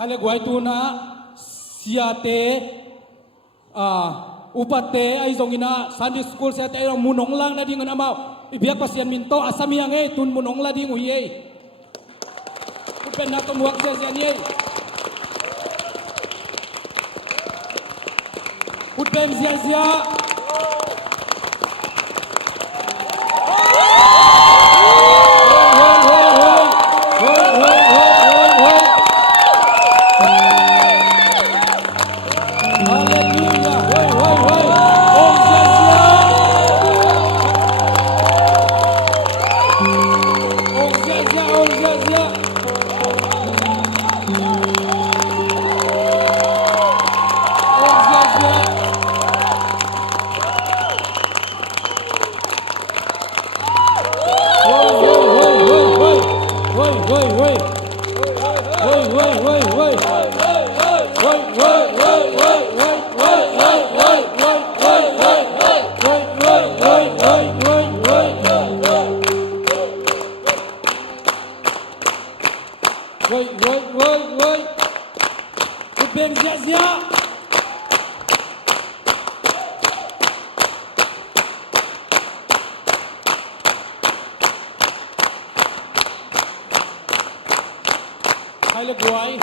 hale guai tu na siate upate ai zongina Sunday school siate ai munong lang na ding amau ibiak pasian minto asami ang tun munong la ding uye upen na to muak sia ni upen sia le guai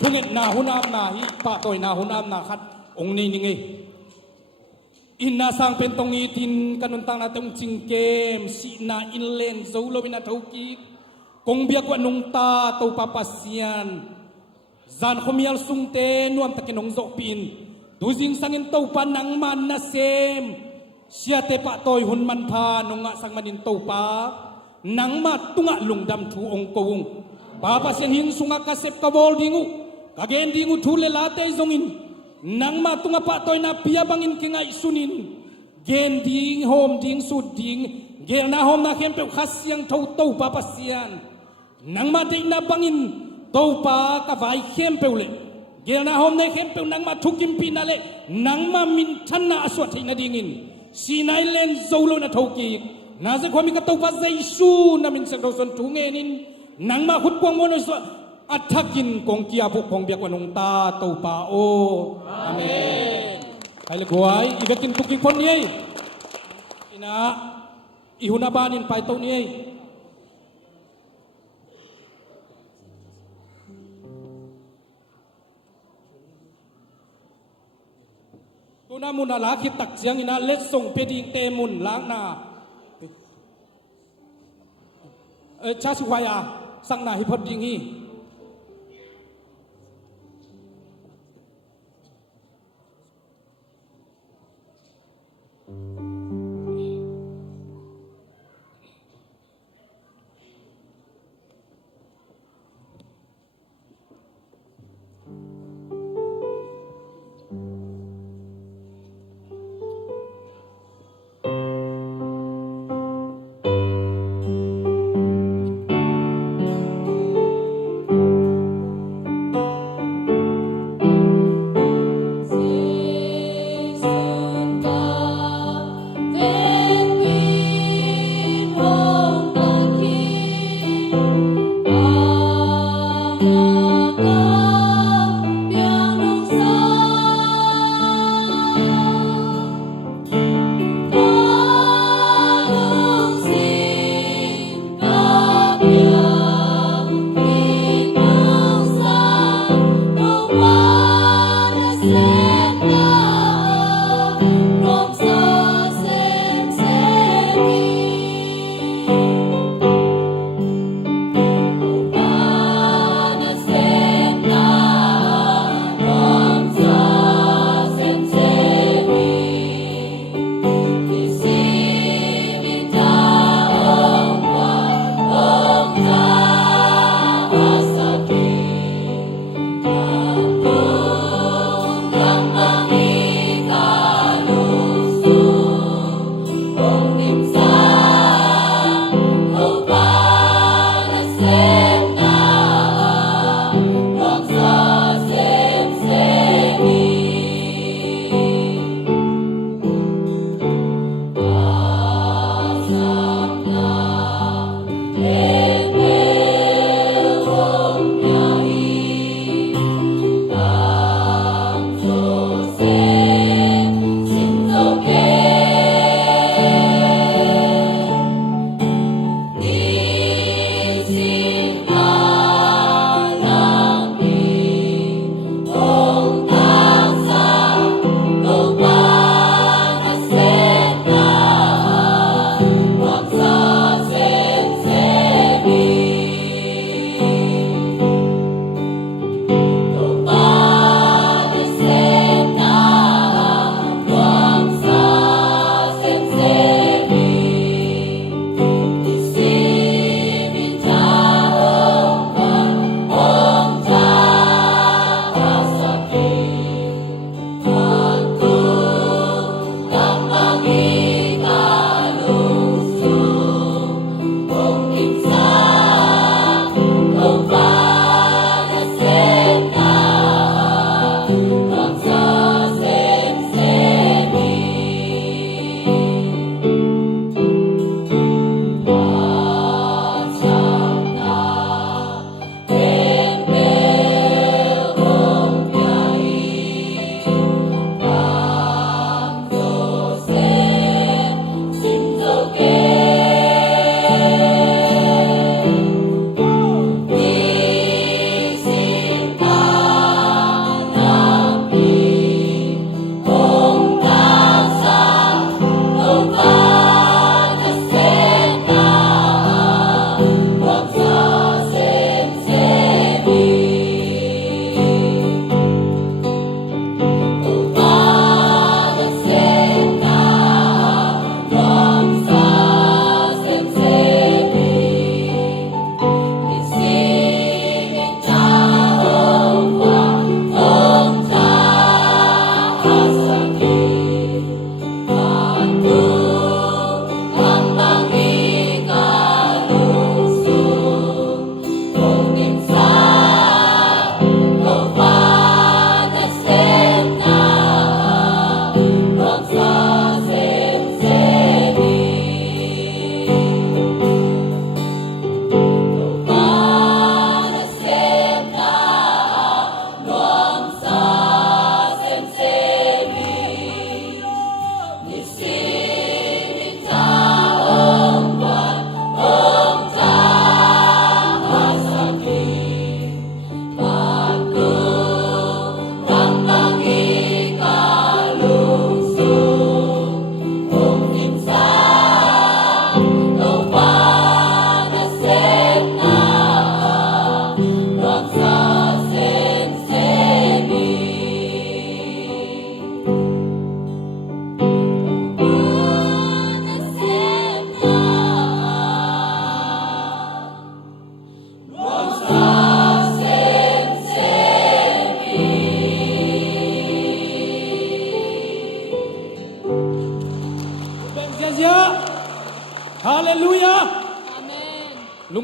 phungit na hunam na hi pa toy na hunam na khat ong ni ningi inna sang pentong itin kanuntang na tong chingkem si na inlen zolo bina thoki kong bia kwa nung ta to papasian zan khomial sungte nuam takinong zokpin duzing sangin to panang man na sem siate pa toy hun man pha nunga sang manin to pa nang ma tunga lungdam thu ong kowung Papa sian hing sunga kasep kabol dingu kagen dingu thule late zongin nang ma tunga pa toy na pia bangin kingai sunin gen ding hom ding sud ding gel na hom na kempe khasyang thau to papa sian nang ma dei na bangin to pa ka vai kempe le gel na hom na kempe nang ma thukim pinale nang ma min thanna aswat na dingin sinai len zolo na thoki na ze khomi ka to pa jaisu na min sak do son tungenin nang ma khut kwang mon so athakin kong kia bu kong biak wanong ta to pa o amen hai guai igakin tuking pon ni ina ihuna banin pai to ni tuna mun ala khit tak siang ina let song peding te mun lang na cha si waya sang na hi phot ding hi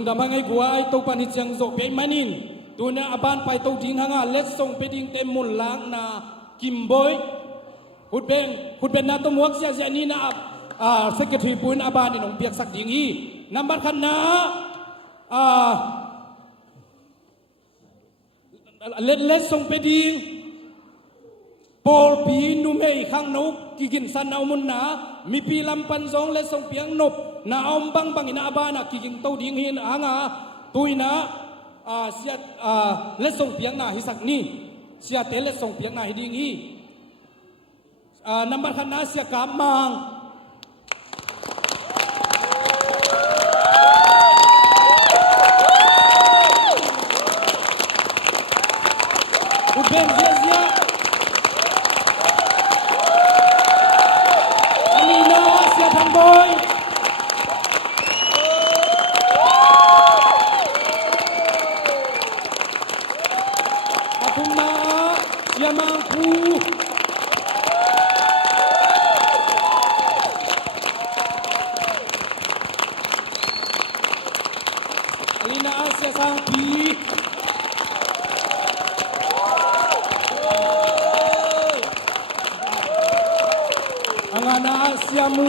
ดำให้ไงกัวไอตัวปนิจังโจเปมันินตัวน่ะอบ้านไปตัวดิ้งหางาเล็ดส่งไปดิ้งเต็มมุนล้างนากิมบอยพุดเป็นนาตัวมวกเสียนี่นะเซกเตอร์ปุยอาบ้านนี่น้องเปียกสักดิ้งอีนับบัตรขันนาเล็ดส่งไปดิ้งปอลปีนุ่มเอข้างนกกิกินสันเอามุนนามีปีลำปันซองเล็ดส่งเปียงนบนาอมบังอินาบ้านกิกินตัวดิ้งหินหางาตุยนะเสียเล็ดส่งเปียงนาฮิสักนี่เสียเตเล็ดส่งเปียงนาฮิดิ้งอีนับบัตรขันนาเสียกามมังอุดเบนเสียอันนี้นะเสียทันบอยอาทุมนาเสียมังคูAlina Asia Sangki Angana Asia Mu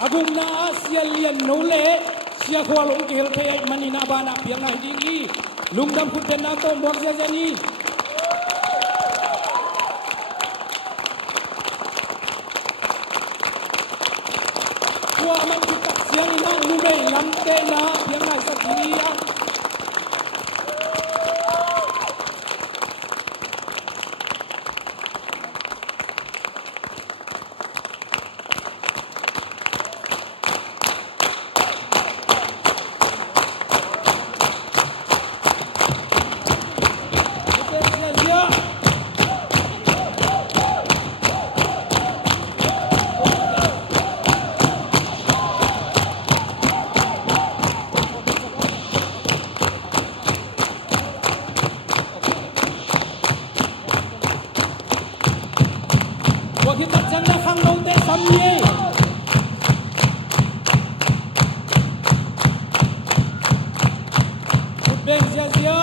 Agung na Asia Lian Nole Sia Kualong Kihel Kaya Manina Bana Piang Nai Dingi Lungdam Kuten Nato Mbok Zazani Kuaman kita siang ina numei lamte na Piang Nai Sakiri Kita jangan hang nong te samye. Beng sia.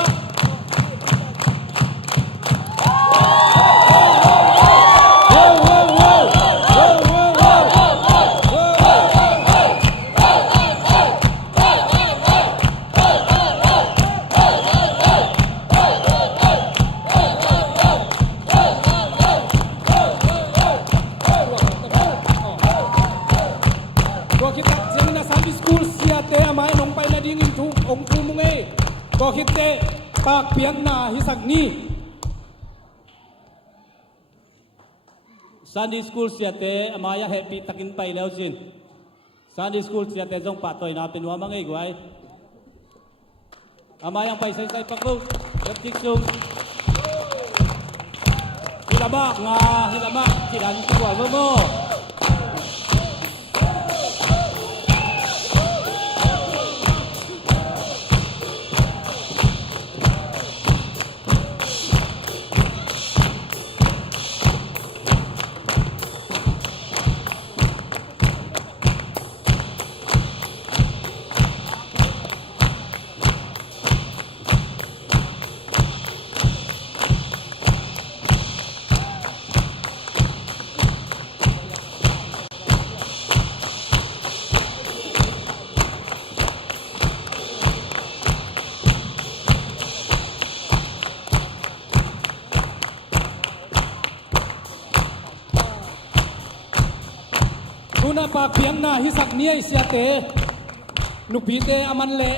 Ko hitte pak piang na hisak ni Sunday school siate amaya happy takin pai leo sin Sunday school siate jong patoi na pinwa mangai guai amayang pai sai pakbu tik sung hilama silan tuwa mo Tuna pa piang na hisak niya siate nupite aman le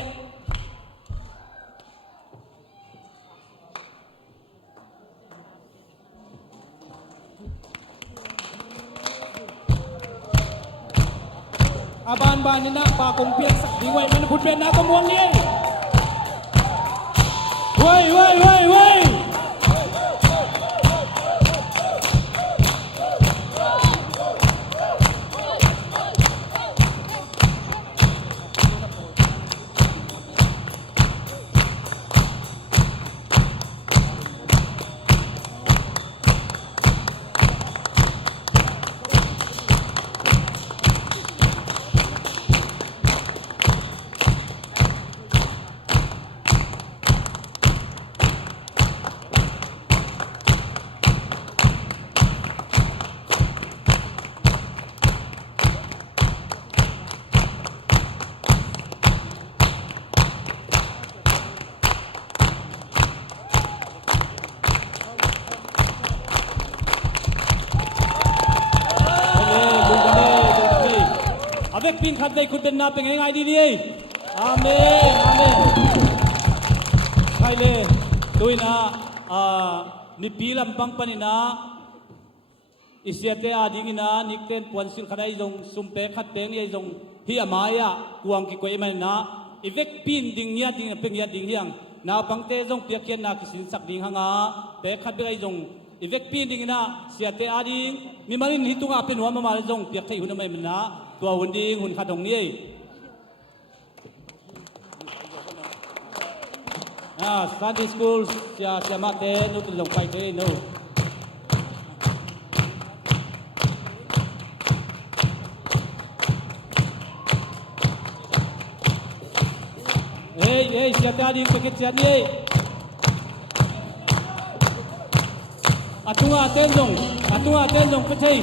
Aban ba ni na pa kung piang sak diway man putben na tumuang niya Way vek pin khat dei khut ben na pe ngai đi đi amen amen khai le tôi na ni pi lam pang panina isiate ading na nikten ponsil khadai jong sumpe khat peng ye jong hi amaya kuang ki koi man na ivek pin ding ya ding peng ya ding hiang na pangte jong piakien na kisin sak ding hanga pe khat be jong ivek pin ding na siate ading mi marin hitunga pe nuam ma jong piak thei hun mai man na tua hun ding hun khatong ni Sunday school sia mate nu tu long pai te no hey sia tadi paket sia ni atunga ten dong pechei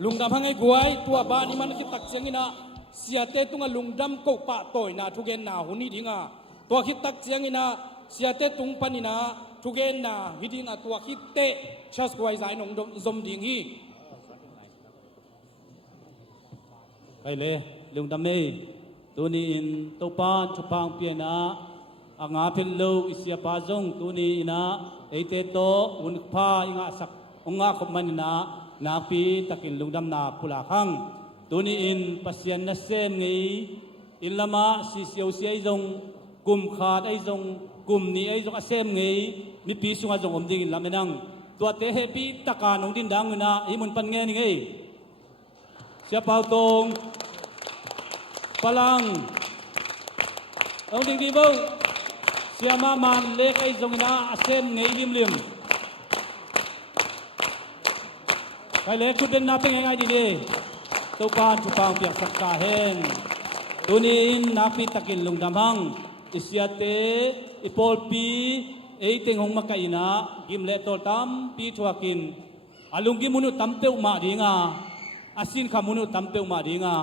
lungdam hangai guai tua ba ni man ki tak chiang ina siate tunga lungdam ko pa toy na thugen na huni dinga tua ki tak chiang ina siate tung panina thugen na hidinga tua ki te chas guai zai nong zom ding hi kai le lungdam nei tu ni in to pan chupang piana anga phil lo isia pa jong tu ni ina eite to un pha inga sak onga khommanina napi takin lungdam na pula khang tuni in pasian na sem ngei ilama si siau si ai jong kum khat ai jong kum ni ai jong asem ngei mi pi sunga jong om ding lamenang tua te happy taka nong din dang na imun pan nge ni ngei sia pau tong palang ông ding di bông siama man le kai zong ina asem ngei lim lim kai le kuden na peng ngai di le to pan chu pang piak sak ka hen tunin napi takin lungdam hang isiate ipol pi eiteng hong makaina gimle tol tam pi thuakin alunggi munu tampeu ma dinga asin khamunu tampeu ma dinga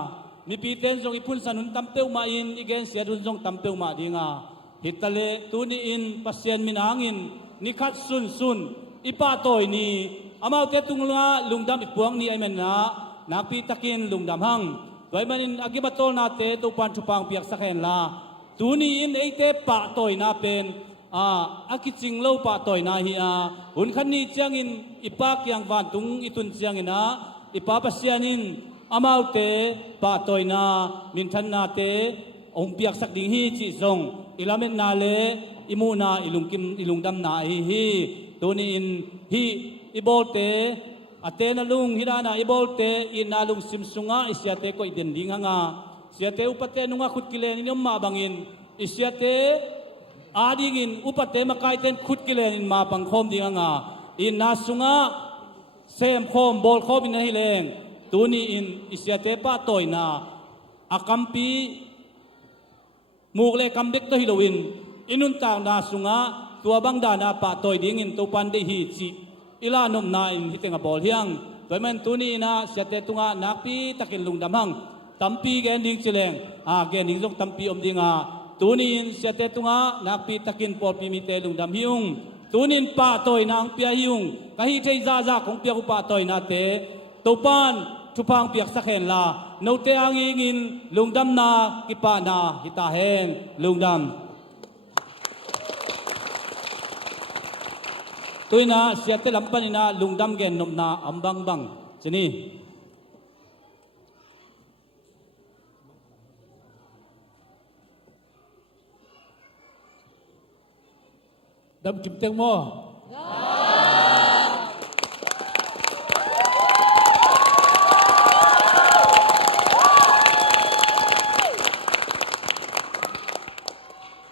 mi pi ten jong ipun sanun tampeu ma in igen sia dun jong tampeu ma dinga hitale tuni in pasien minangin nikhat sun sun ipa toy ni amau te tungla lungdam ipuang ni aimen na napi takin lungdam hang toy manin agibatol na te to pan chupang piak sakhen la tuni in eite pa toy na pen akiching lo pa toy na hi hun khan ni chiang in ipa kyang van tung itun chiang ina ipa pasianin amau te pa toy na min than na te ong piak sak ding hi chi zong ilamen na le imuna ilungdam na hi tuni in hi ibolte atena lung hirana ibolte inalung simsunga isiate ko iden dinganga siate upate nunga khutkilen inyom ma bangin isiate adingin upate makaiten khutkilen in ma pangkhom dinganga in nasunga sem khom bol khom in hileng tuni in isiate pa toina akampi mukle kambek to hilowin inun tang nasunga tua bangda na pa toy dingin to pande hi chi ila nom na in hitenga bol hiang toimen tuni na siate tunga nakpi takin lungdamang tampi gen ding chileng gen ding jong tampi om dinga tunin siate tunga nakpi takin pol pi mi te lungdam hiung tunin pa toy nang pia hiung kahi thei za za kong pia ku pa toy na te topan chupang piak sakhen la no te angin lungdam na kipa na hita hen lungdam tuina siate lampanina lungdam gen nomna ambang bang chini đâm chụp tiếng mò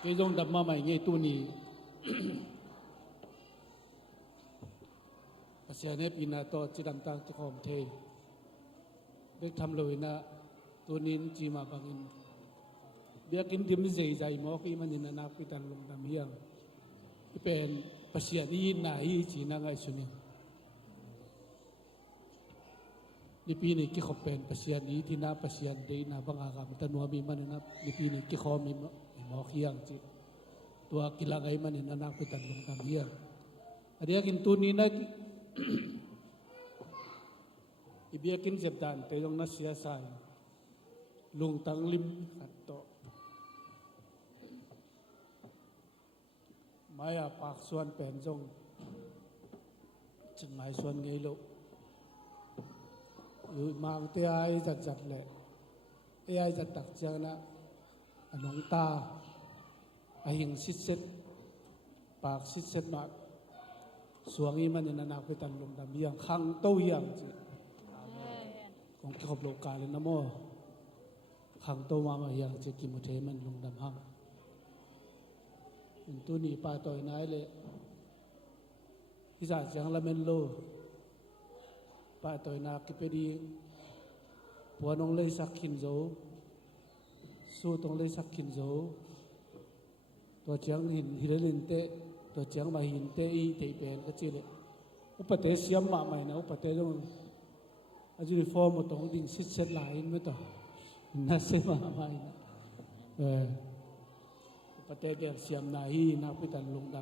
cái dòng đâm mà mày nghe tu nì sẽ nên pina to chỉ đâm tăng cho khom thề biết tham lôi na tu nín chỉ mà bằng biết kinh điểm dày dày mò khi mà nhìn na quy tàn lùng đâm hiangเป็นปัจจัยนี้นายจีนังไอสุนีนี่ปีนี้กี่ขบเป็นปัจจัยนี้ที่น่าปัจจัยเดียน่าบังอาจแต่นัวมีมันนะนี่ปีนี้กี่ขอมีหมอเขียงจีตัวกิลังไอมันนี่นักไปตัดลงตามเยี่ยงอันนี้กินตัวนี้นะอีเบียกินเจ็บดันแต่ยังน่าเสียใจลงตังลิมขัดต่อไม่อะปากส่วนเป็นจงจึงไม่ส่วนงี้ลูกอยู่มังเตยจัดเลยเอ้ยจัดตักเจ้านะน้องตาไอหิงซิดเซตปากซิดเซตมาสวงอีมันนี่นักไปตันลงดำยังขังโต้ยังจีของที่ขบโลกาเลยนะโมขังโตมายังจะกิมุเทมันลงดำหังตัวนี้ปาต่อยนายเลยที่จ่าจังละเมนโลปาต่อยนากิเปดีผัวน้องเลยสักขินโจสู้ตรงเลยสักขินโจตัวจังหินฮิเลลินเตตัวจังมาหินเตอีเตเป็นก็จีเลยอุปเทศเสียมมาใหม่นะอุปเทศต้องอาจุริฟอร์มตรงดิ่งซิดเซตไลน์ไม่ต่อน่าเสียมาใหม่นะประเทศเกี่ยวเสียมนาฮีนักพิจารณาลงด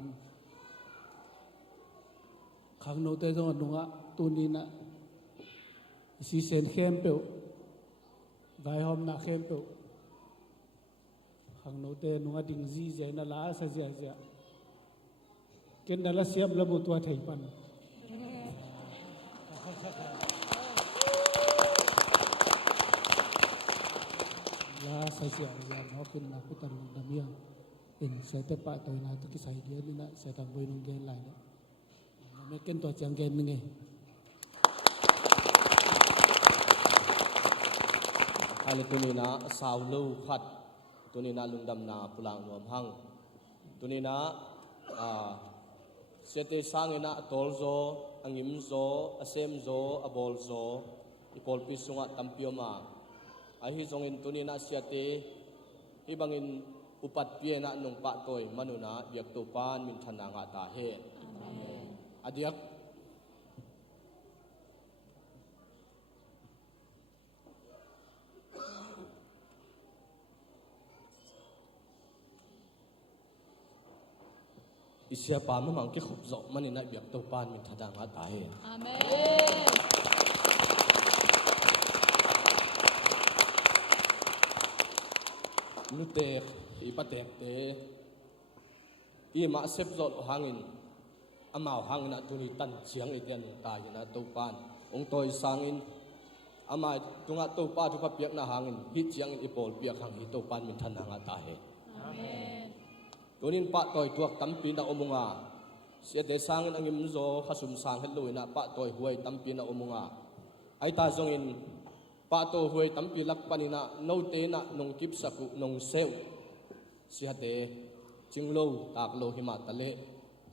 ำขังโนเตจงนุ่งะตุนีนะสีเซนเข้มเปลวไกหอมนักเข้มเปลวขังโนเตนุ่งะดิ่งซีเจน่าลาเสียเสียเกินนั่นละเสียมละมุตัวไทยปันลาเสียเสียเขาเป็นนักพิจารณาลงดำเยี่ยงsaya tepat tahu nak tu kisah dia ni nak saya tak boleh nunggu lain. Mungkin tu yang gen ni. Hal itu ni nak saulau khat tu ni nak lungdam na pulang nuam hang ตุนีนะเสียตีสร้างเงินตอลโซอังยิมโซอาเซมโซอบอลโซอีพอลปิสุงะตัมพิโอมาไอฮิจงอินตุนีนะเสียตีฮิบังอินอุปัตเปียนะนงปะตอยมนุนะเบียกตุปานมินธนางาตาเฮอดียกอิสยาปามมังเกขุบจอกมันนะเบียกตุปานมินธนางาตาเฮอาเมนนุเตกอีปะเตกเตอีมาเซฟจอดหางินอามาหางนะตุนีตันเสียงอีเดียนตายนะตุปานองค์ตัวสางอินอามาตุงะตุปาทุกเปียกนะหางินฮิตเสียงอินอีปอลเปียกหางฮิตุปานมินธนางาตาเฮอาเมนตัวนี้ปะต่อยตัวตั้มปีนะอมุงาเสียเดสางอินอังยิมโซขสุมสางเฮลุยนะปะต่อยหวยตั้มปีนะอมุงาไอตาจงอินปะโตหวยตั้มปีลักปานินะโนเตนะนงกิบสักุนงเซลเสียเดจิงโลตากโลหิมาตะเล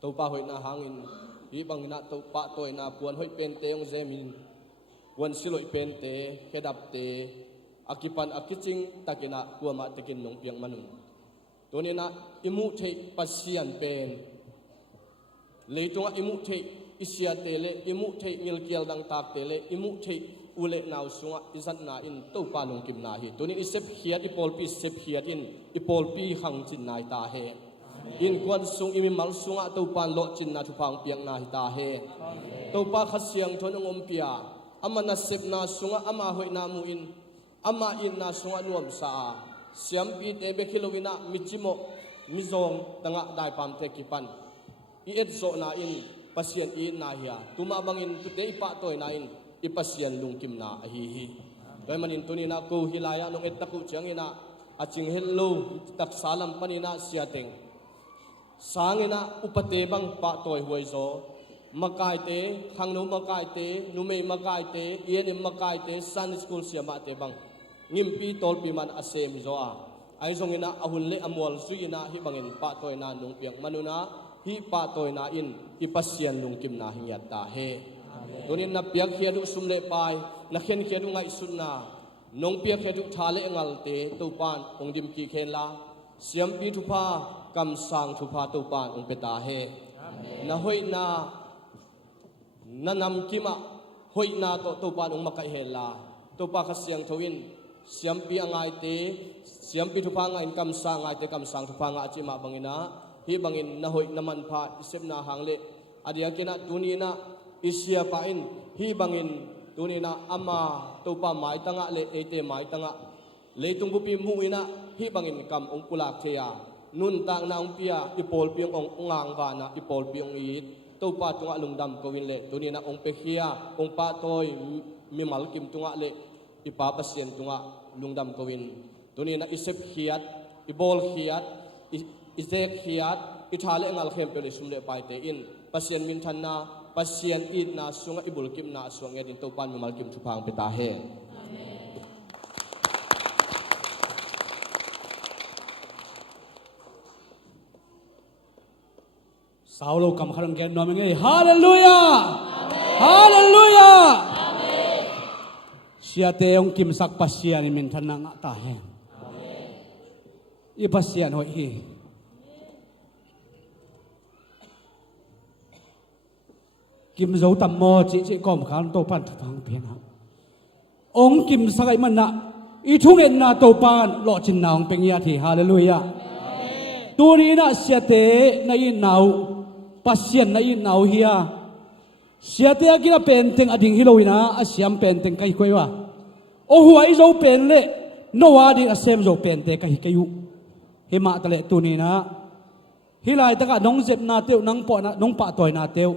ตัวปะหวยนะหางินฮีบังนะตัวปะต่อยนะปวนหวยเป็นเตองเซมินปวนสิลอยเป็นเตเฮดับเตอากิปันอากิจิงตะกินะกัวมาตะกินนงเปียงมนุนตัวนี้นะอิมุเทปัสยันเป็นเลยตัวอิมุเทอิสยาเตเลอิมุเทมิลเกียลดังตากเตเลอิมุเทอุเลนาวสุงะอิสันนาอินตัวปานุกิมนาฮีตัวนี้อิเซฟเฮียดอิปอลปีเซฟเฮียดอินอิปอลปีขังจินนายตาเฮอินกวนสุงอิมิมัลสุงะตัวปานโลจินนาทุพังเปียงนาฮิตาเฮตัวปาขัดเสียงทนงอมเปียอามานัสเซฟนาสุงะอามาหวยนามูอินอามาอินนาสุงะนวมสาเสียมปีเตเบคิโลวินะมิจิโมมิซองตังะได้ปามเตกิปันอีเอ็ดโซนาอินปัสยันอีนาฮิยาตุมาบังอินตุเตอิปะโตยนาอินอีปัสยันลุงกิมนาฮีฮีโดยมันอินตุนีนากูฮิลายะนงเอ็ดตะกุจังอินะอาจิงเฮลโลตักสาลัมปนินะเสียเต็งสางอินะอุปเตบังปะโตยหวยโซมากายเตขังนุมากายเตนุเมมากายเตเอียนิมากายเตซันสกูลเสียมาเตบังงิมปีตอลปีมันอาเซมโซอาไอซงอินะอาหุนเลอมวลสุยนะฮิบังอินปะโตยนานุงเปียงมนุนะฮิปะโตยนาอินอิปัสยันลุงกิมนาหิยัตตาเฮตัวนี้นับเปียกเขียดุสุมเลปายนักเขียนเขียดุไงสุนนานงเปียกเขียดุทาเลงัลเตตุปานองดิมกีเคนลาเสียมปีทุพากำสังทุพาตุปานองเปตาเฮนะหอยนานันำกิมะหอยนาโตตุปานองมักเฮลาตุปาขเสียงทวินเสียมปีอังไงเตเสียมปีทุพางไงกำสังไงเตกำสังทุพางอาจิมาบังอินะฮิบังอินนะหอยนามันพาอิเซมนาหังเลอดียกินะตุนีนะอิสยาปาอินฮีบังอินตุนีนะอามาตุปาไม้ตั้งะเลเอเตไม้ตั้งะเลตุงกุปีมูอินะฮีบังอินกำองกุลาเคียนุนต่างนางเปียอิปอลเปียงองงางวานะอิปอลเปียงอีดตุปาตุงะลุงดำกวินเลตุนีนะองเปเคียองปาโตยมิมัลกิมตุงะเลอิปาปัสยันตุงะลุงดำกวินตุนีนะอิเซฟเคียดอิบอลเคียดอิเซกเคียดอิทาเลงัลเข้มเปลิสุมเลไปเตอินปัสยันมินทันนาปัสยันอีดนาสุงะอิบุลกิมนาสุงะดินตุปันมิมัลกิมทุพังเปตาเฮสาวโลกำคารังแกนนอมเงยฮาเลลูยาฮาเลลูยาเสียเตองกิมสักปัสยันมินทันนางตาเฮอีปัสยันหอยฮีกิมโจตัมโมจิกอมขานโตปันทุพังเพียนะองกิมสักไอมันนะอีทุงเอ็นนาโตปันหล่อจินนางเป็นยาทีฮาเลลูยาตัวนี้นะเสียเตในนาวปัสยันในนาวเฮียเสียเตกินเป็นเต็งอดิ่งฮิโลวินะอาเซียมเป็นเต็งไก่คุยวะโอ้หัวไอโจเป็นเล่โนวาดิอาเซมโจเป็นเตไก่ไก่ยุเฮมาตะเลตัวนี้นะฮิไลตะกะน้องเจ็บนาเตียวน้องปอนะน้องปะต่อยนาเตียว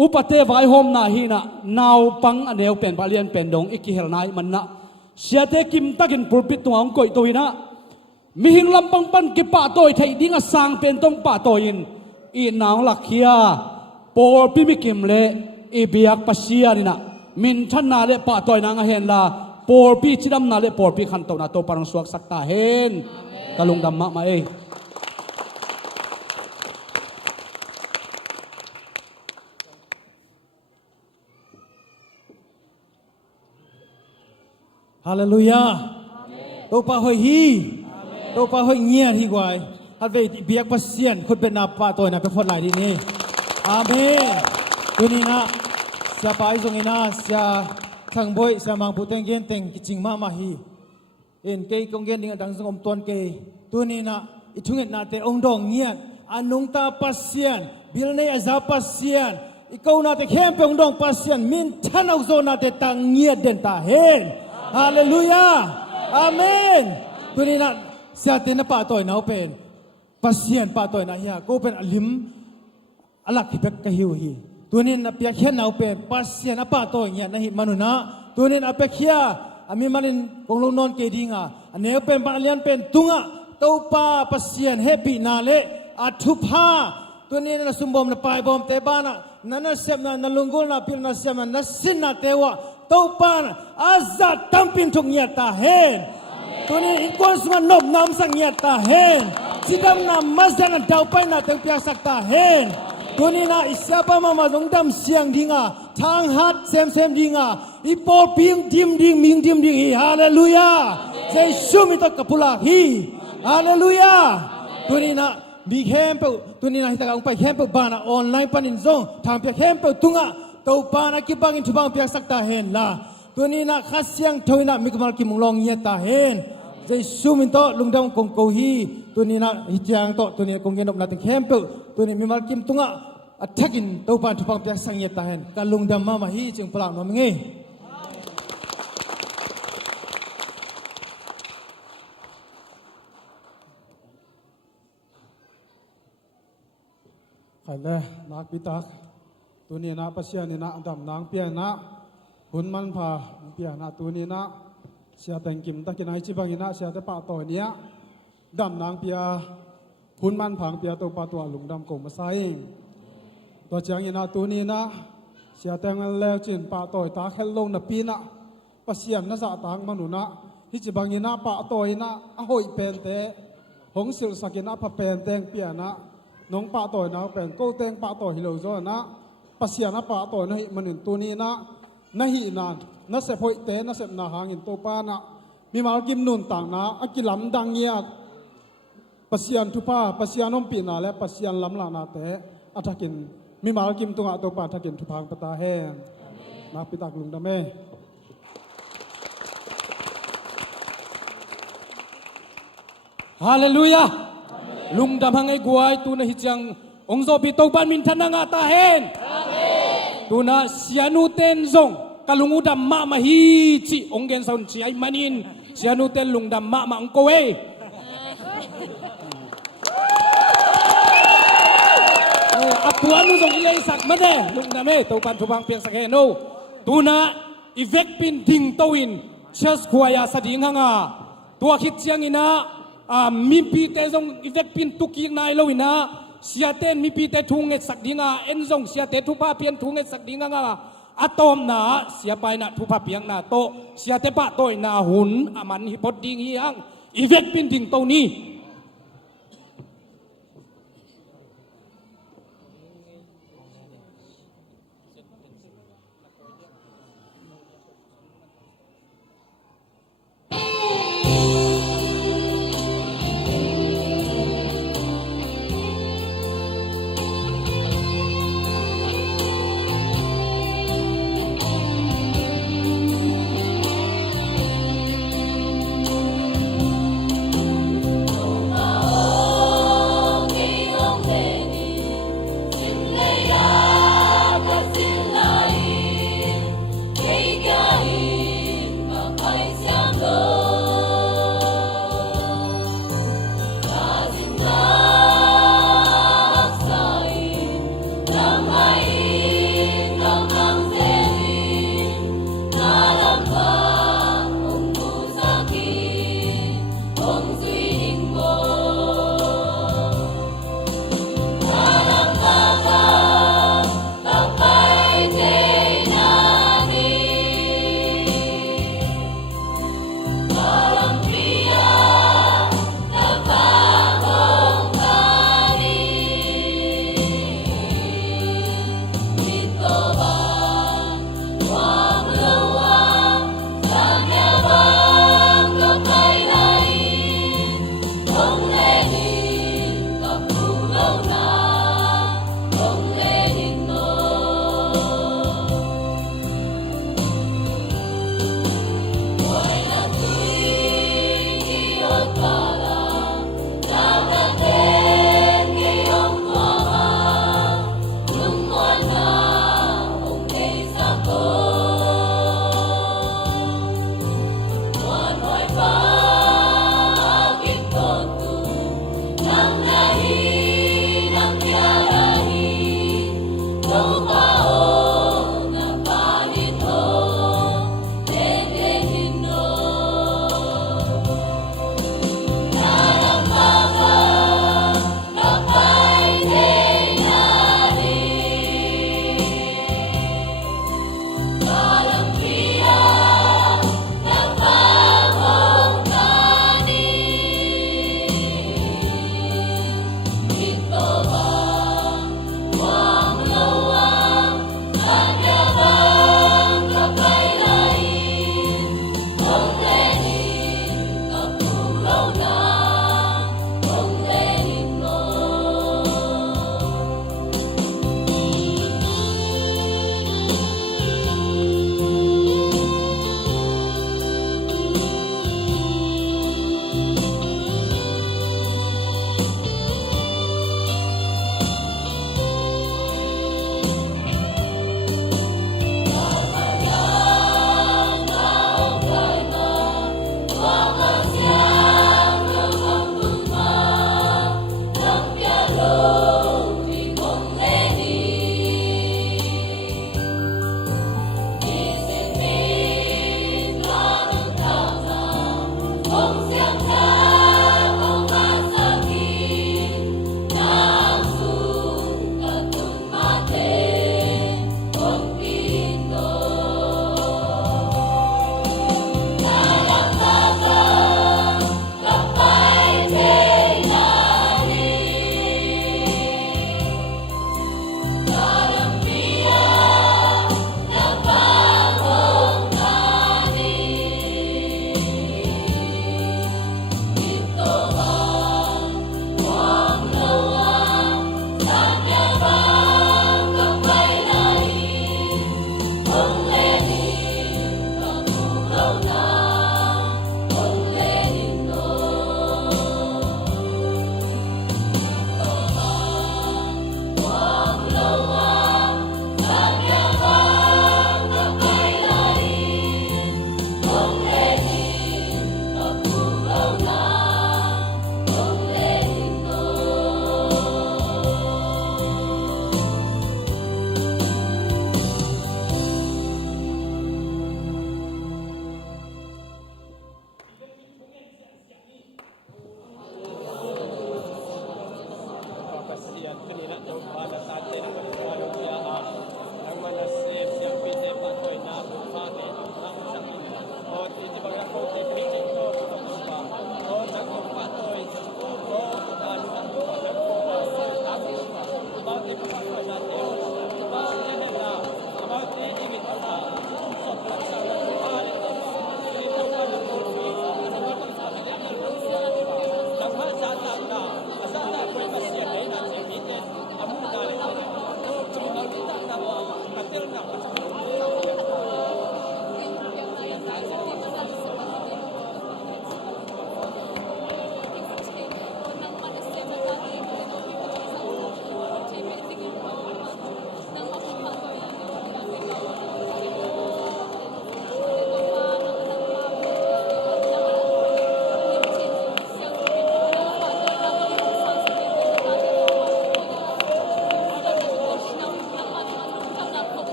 อุปเทวายโฮมนาฮีนะนาวปังอันเดียวเป็นบาเลียนเป็นดงอิกิเฮลนายมันนะเสียเตกิมตะกินปรุปิดตัวองก่อยตัวนะมีหิงลำปังปันกิปะตัวไทยดิ้งสางเป็นต้องปะตัวอินอีนาวลักเฮียปอลปิมิกิมเลอีเบียกปัสเซียนี่นะมินทันนาเลปะตัวนางเฮนลาปอลปีชิดำนาเลปอลปีขันตัวนาตัวปังสวกสักตาเฮนตะลุงดำมะมาเอ ฮาเลลูยาตัวปะหอยฮีตัวปะหอยเงียที่กว่าฮัตเวทีเบียกปัสเซียนคุณเป็นนาปะตัวน่ะเป็นคนหลายที่นี่อาเมนตัวนี้นะเสียไปตรงนี้นะเสียทางบอยเสียมังพุทธังเกนเต็งกิจิงมามาฮีเอ็นเกยกงเกนดิ่งดังสงมตวนเกยตัวนี้นะอิทุงเอ็ดนาเตองดองเงียอันนุงตาปัสเซียนบิลเนยอาซาปัสเซียนอีกาวนาเตเข้มเปองดองปัสเซียนมินท่านเอาโซนาเตตังเงียเดนตาเฮนฮาเลลูยาอาเมนตัวนี้นะเสียเตนปะตัวน่าเป็นปัสเซียนปะตัวน่าเฮียก็เป็นอลิมอลักฮิเบกกะฮิวฮีตัวนี้นะเปียกเขียนเอาเป็นปัสเซียนปะตัวเนี่ยนะฮิมนุนะตัวนี้นะเปียกเขียอามีมาลินกงลงนอนเกดิงอ่ะอันนี้เป็นบาลียนเป็นตุงอ่ะตัวป้าปัสเซียนเฮปีนาเลอัทุพาตัวนี้นะสมบูรณ์นะไปบอมเตบานะนั่นเสียมนะลุงกุลนะพิลนะเสียมนะสินนะเทวะตัวป้านะอาซัดตัมปินทุกเนี่ยตาเฮนตัวนี้อีกคนสมันนบนำสังเนี่ยตาเฮนสิดำนำมาสังดาวไปนะเต็งเปียสักตาเฮนตัวนี้นะอิสระมามาจงดำเสียงดิ่งอ่ะทางฮัดเซมดิ่งอ่ะอีปอพิงดิมดิ่งมิงดิมดิ่งฮาเลลูยาเจสุมิตะกับพุลาฮีฮาเลลูยาตัวนี้นะมีเข้มเปตัวนี้นะที่ตะกังไปเข้มเปบ้านออนไลน์ปันินซงทางเปียเข้มเปตุงอ่ะตัวบ้านกิบังอินทุบังเปียสักตาเฮนละตัวนี้นะข้าเสียงทวินะมิกมาลกิมุงลองเงียตาเฮนเจสุมิตะลุงดำกงโกฮีตัวนี้นะฮิจางโตตัวนี้กงเงียนบนาติเข้มเปตัวนี้มิมาลกิมตุงอ่ะอัฐกินตัวบ้านทุบังเปียสังเงียตาเฮนการลุงดำมามาฮีจึงพลังน้อมเงยใครเลยนักพิทักษ์ตัวนี้นะปัสยานี่นะดำนางเปียนะหุ่นมันพาเปียนะตัวนี้นะเสียแต่งกิมตะกินไอจิบังนะเสียแต่ปะต่อเนี้ยดำนางเปียหุ่นมันผังเปียตัวปะตัวหลุงดำกงมาใส่ตัวเจียงนี่นะตัวนี้นะเสียแต่งแล้วจินปะต่อยตาแค่ลงนะปีนะปัสยานะสะตางมนุนะฮิจิบังนะปะต่อยนะอโหยเป็นเตหงสิลสักินะพะเป็นแตงเปียนะน้องปะต่อยนะเป็นโกเตงปะต่อยฮิโลโซนะปัสยานะปะต่อยนะมันเห็นตัวนี้นะนะหินานนะเสพหอยเตนะเสพนาหางอินตัวป้านะมีมากิมนุนต่างนะอากิลำดังเงียปัสยานทุพาปัสยานอมปีนาและปัสยานลำลานาเตอัฐกินมีมากิมตัวตัวป้าทักินทุพังปตาแห้งนะปิตักลุงดาเมฮาเลลูยาลุงดำหังไอ้กวยตูนะฮิจังองโซปิโตปันมินทันงาตาเฮนตูนะเสียนูเตนซงกะลุงอุดำมามาฮีจิองเกนซอนจิไอมันินเสียนูเตนลุงดำมามาองโกเวอัปวานุซงอิเลสักมาเดลุงดำเมโตปันทุบังเปียงสักเฮโนตูนะอีเวกปินทิงโตวินเชสควายาสดิงหังาตัวคิดเชียงอินะมีปีเตจงอีเวกปินตุกีนายโลวินะเสียเต้นมีปีเตทุงเงสักดิงาเอ็นจงเสียเตทุพาเปียนทุงเงสักดิงาอะตอมนาเสียไปนะทุพาเปียงนาโตเสียเตปะโตยนาหุนอามันฮิปดดิงฮียังอีเวกปินดิงโตนี้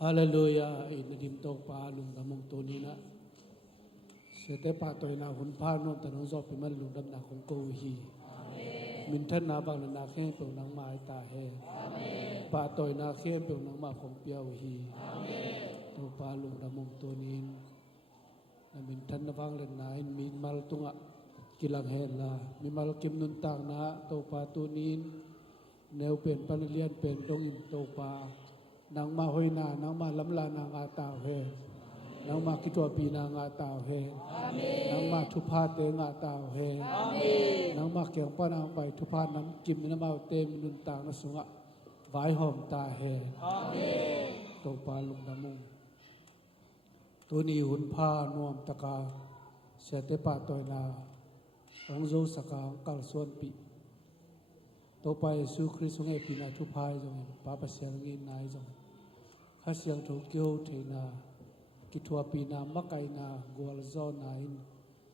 Hallelujah, inadim tong paalong damong tunina. Sete patoy na hun panon tanong zo piman lundam na kong kuhi. Mintan na bang na khen pe nang mai ta he. Patoy na khen pe nang ma kong piao hi. Tong paalong damong tunin. Na mintan na bang len na in min mal tunga kilang hen la. Mi mal kim nun tang na to pa tunin. Neu pen panilian pen dong im to pa. Nang ma hoy na nang ma lamla na nga tao he nang ma kitwa pi na nga tao he nang ma thupa te nga tao he nang ma kyang pa nang pai thupa nam kim na ma te minun ta na sunga vai hom ta he to pa lung namung tu ni hun pha nuam taka se te pa toy na ong zo saka kal suan pi to pa Yesu Christ ngai pi na thupa jong pa pa siang ngi nai jong Hasyang Tokyo Tina Kitwa Pina Makaina Gual Zona in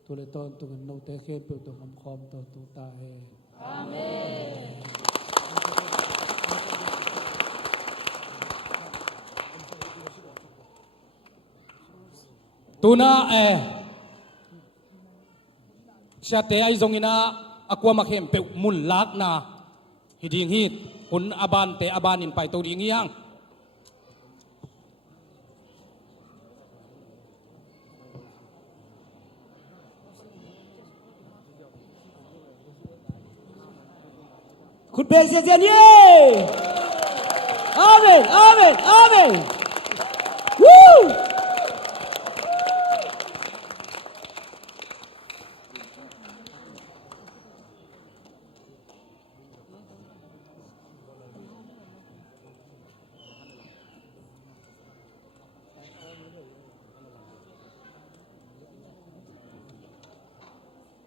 Tuleton Tungan No Teke Putong Amkom To Tuta He Amen Tuna siya te ay zongina akwa makem pe mun lak na hiding hit hun aban te abanin pai to ding yangคุณเป็นเสียเย่อาเมนอาเมนอาเมนวู้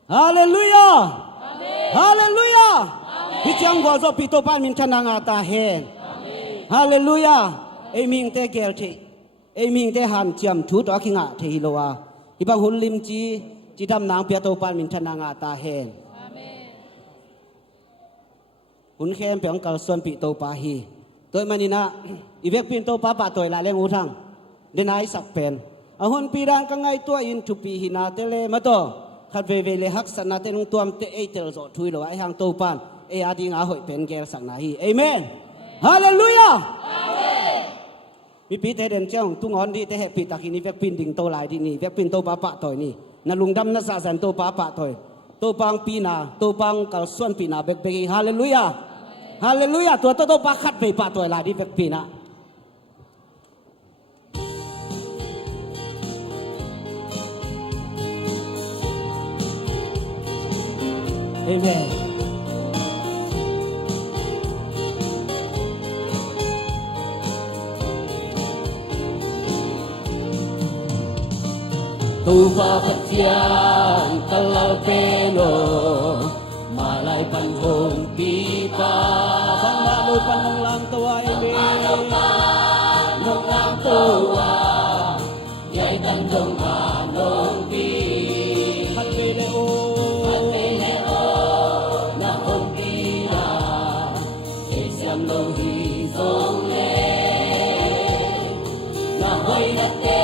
Hallelujah Hallelujah Hi chang go zo pi to pan min thana nga ta hen Hallelujah Aiming te gel the Aiming te han chiam thu to kinga the hilowa hi bang hun lim chi dam nang pia to pan min thana nga ta hen hun khem pyang kal son pi to pa hi toy manina ivek pin to pa toy la leng u thang denai sak pen a hun pi ran ka ngai to in thu pi hina te le ma to khat ve ve le hak sana te nung tuam te e tel zo thui lo ai hang to pan e adi nga hoi pen gel sak na hi amen hallelujah amen mi pi te den chang tu ngon di te he pi takini vek pin ding to lai di ni vek pin to pa pa toy ni na lungdam na sa san to pa pa toy to pang pi na to pang kal suan pi na bek bek hallelujah hallelujah to pa khat ve pa toy lai di vek pi na Amen. Tuba katian kalal peno malay panhong kita panalo panong lang tawa imi nong lang tawa yay tandong anong di hatpeleo na hong kina isyam long hizong le na hoy na te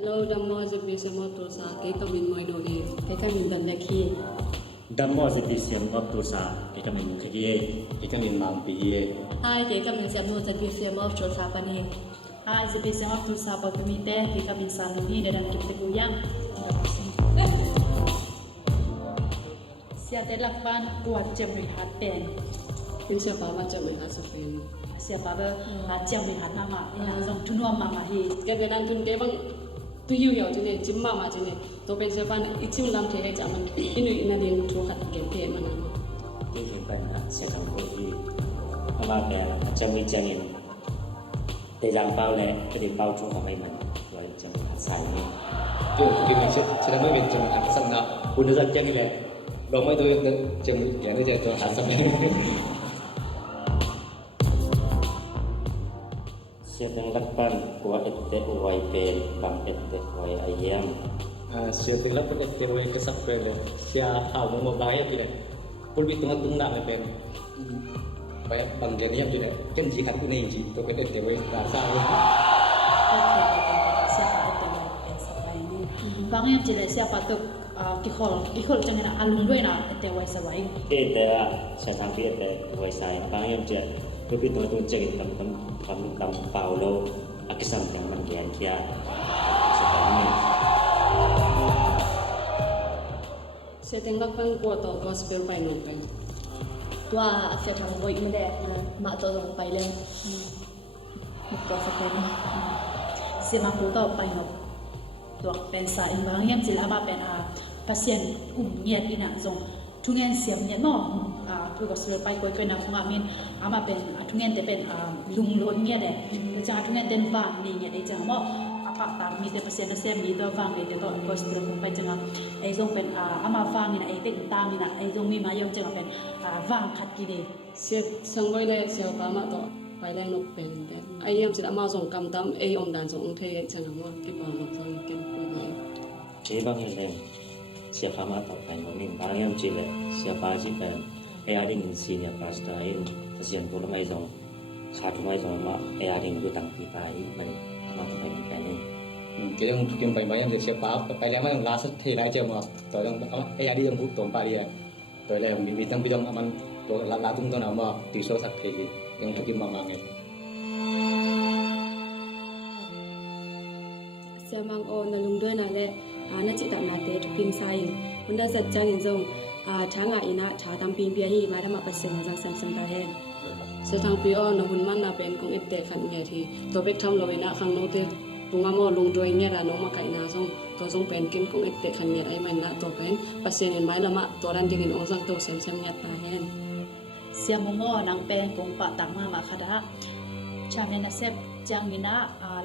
Hello, Dhammo Exhibition of Tulsa, Kekamin Moinoli, Kekamin Dandaki. Dhammo Exhibition of Tulsa, Kekamin Kiki, Kekamin Mampi. Hi, Kekamin Siamno Exhibition of Tulsa Pani. Hi, Exhibition of Tulsa Pagkumite, Kekamin Salumi, dalam Kipteguyang. Siapa lakukan buat jam rehat pen. Siapa macam Hasafin? Siapa jam rehat nama, yang tunua mama hi. Kebetulan tun kebang tujuh ya jenis jemma macam ni. Tapi siapa icim dalam terek zaman ini yang tuhat gente mana. Ini kan saya akan pergi. Apa dia macam macam ini. Tejang pau le, kedai pau tu apa ini? Lain macam saya ni. Tu macam sudah mungkin macam Hasan nak. Pun dah jangan le. Lama itu macam yang ni jadi Hasan. Siapa yang lakukan kuat etek uai pen, bang etek uai ayam. Siapa yang lakukan ektewe kesak pele. Siapa hal mau bayar tidak. Pulbi tengah nak pen. Bayar banggen yang tidak. Kan jika aku ni jik, tu kena ektewe rasa. Bang yang jelas siapa tu kikol jangan nak alung dua nak etewai sawai. Tidak, saya sampai etek uai saya. Bang yang jelas. Pulbi tengah cek kamu pau lo. Akisam yang mengkian kia. Sekarang lak pan ko to gospel pai non pen ตัวเสียทางโวยมันแดดมาตัวลงไปเลยมุกตัวสเปนเสียมาปูต่อไปเนาะตัวเป็นสายบางอย่างจิลามาเป็นพัศยันเงียดอีน่ะทรงทุกเงินเสียมเงียดเนาะตัวก็สลบไปก็เป็นนะของอามินมาเป็นทุกเงินแต่เป็นลุงล้นเงียดแต่จ้าทุกเงินเต็นบ้านนี่เงียดไอ้จ้าเนาะปากตามมีแต่พัศยันเสียมมีตัวฟังไอ้ตัวก็สลบไปจังไอ้ทรงเป็นมาฟังนี่นะไอ้เป็นตามนี่นะไอ้ทรงมีมายอมจังเป็นฟังขัดกิเลส sia sang boy le sia pa ma to pai le nok pen de ai yam sia ma song kam tam ai om dan song the chang ma ki pa nok song ken ku mai chế bằng hình lên sẽ phá mát tập thành của mình bao nhiêu chỉ lệ sẽ phá chỉ cần ai ai định xin nhà pastor ấy ta xin cô làm ai giống khá chúng ai giống mà ai ai định đưa tặng phi tài mình mà tập thành cái này cái yang tukim pai bayam de siapa pai lama yang last the lai je ma to yang ai di yang bu tom pa dia to le mi tang bidang aman to la tung to na ma ti so sak the yang tukim ma ma nge sia mang o na lung doi na le na chi ta na te tukim sai hun da zat chang in zong cha nga ina cha tam pin pia hi ma da ma pasen na sang sang ta hen se thang pi o na hun man na pen kong et te khan nge thi to bek tham lo ina khang no te tunga mo lung doi nge ra no ma kai na song to song pen kin kong et te khan nge ai man na to pen pasen in mai lama to ran ding in ong sang to sem sem nya ta hen เสียมงอนังเป็นกงปะตังมาคดาชาเมนเซบจังมินา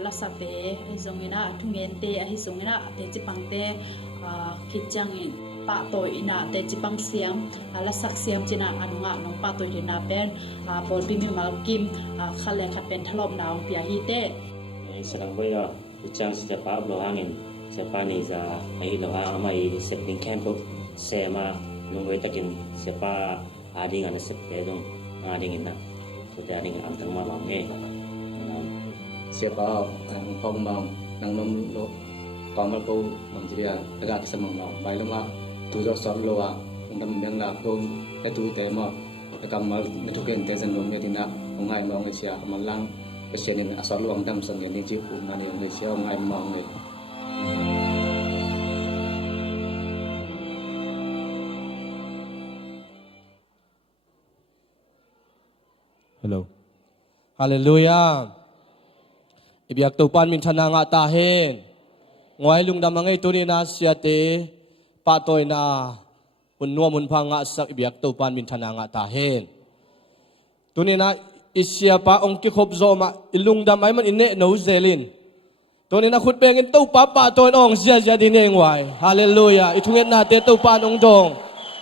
ลาสเปฮิซงมินาทุเงินเตอฮิซงมินาเตจิปังเตคิดจังอินปะโตอินาเตจิปังเสียมลาสักเสียมจินาอนุงะนองปะโตอินาเป็นบอลบิมิมากิมคันเลขัดเป็นทลบนาวเปียฮีเต sedang boyo ucang siapa lo angin siapa ni za ai lo amai setting camp sema nunggu takin siapa ading ana sep dong ading ina to te ading am tang ma ma nge siapa ang phong bang nang nom lo pamal ko mang jiria daga ke samang lo bai lo ma tu jo sot lo wa ndam yang la ko te tu te ma te kam mal ne tu ken te san lo nya dina ong ai ma ong sia ma lang ke sia nin asol lo ang dam sang ni ji ku na ni ong sia ong ai ma ong hello Hallelujah. Ibiyak tupan min thana nga ta hen. Ngoi lungdam angai tuni na siate patoy na unwa mun phang nga sak ibiyak tupan min thana nga ta hen. Tuni na isya pa ong ki khop zo ma ilungdam ai man inne no zelin. Tuni na khut bengin tu pa patoy ong sia sia dineng wai. Hallelujah. Itungen na te tupan ong dong.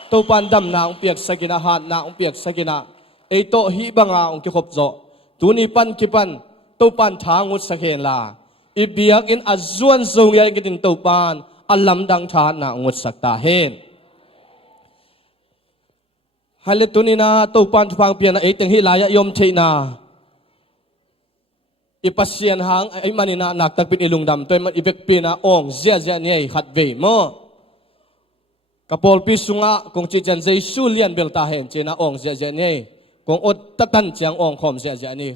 Tupan dam na ong piak sakina hat na ong piak sakina. Ito hi banga ong ki khop zo. Tuni pan kipan tupan thangut sakhen la ibiak in azuan zong ya gitin tupan alam dang tha na ngut sakta hen halet tuni na tupan phang pian ai teng hi la ya yom theina ipasian hang ai manina nak tak pin ilungdam toy man ibek pina ong zia zia nei khat ve mo kapol pi sunga kong chi jan jai su lian bel ta hen chena ong zia zia nei kong ot tatan chiang ong khom zia zia ni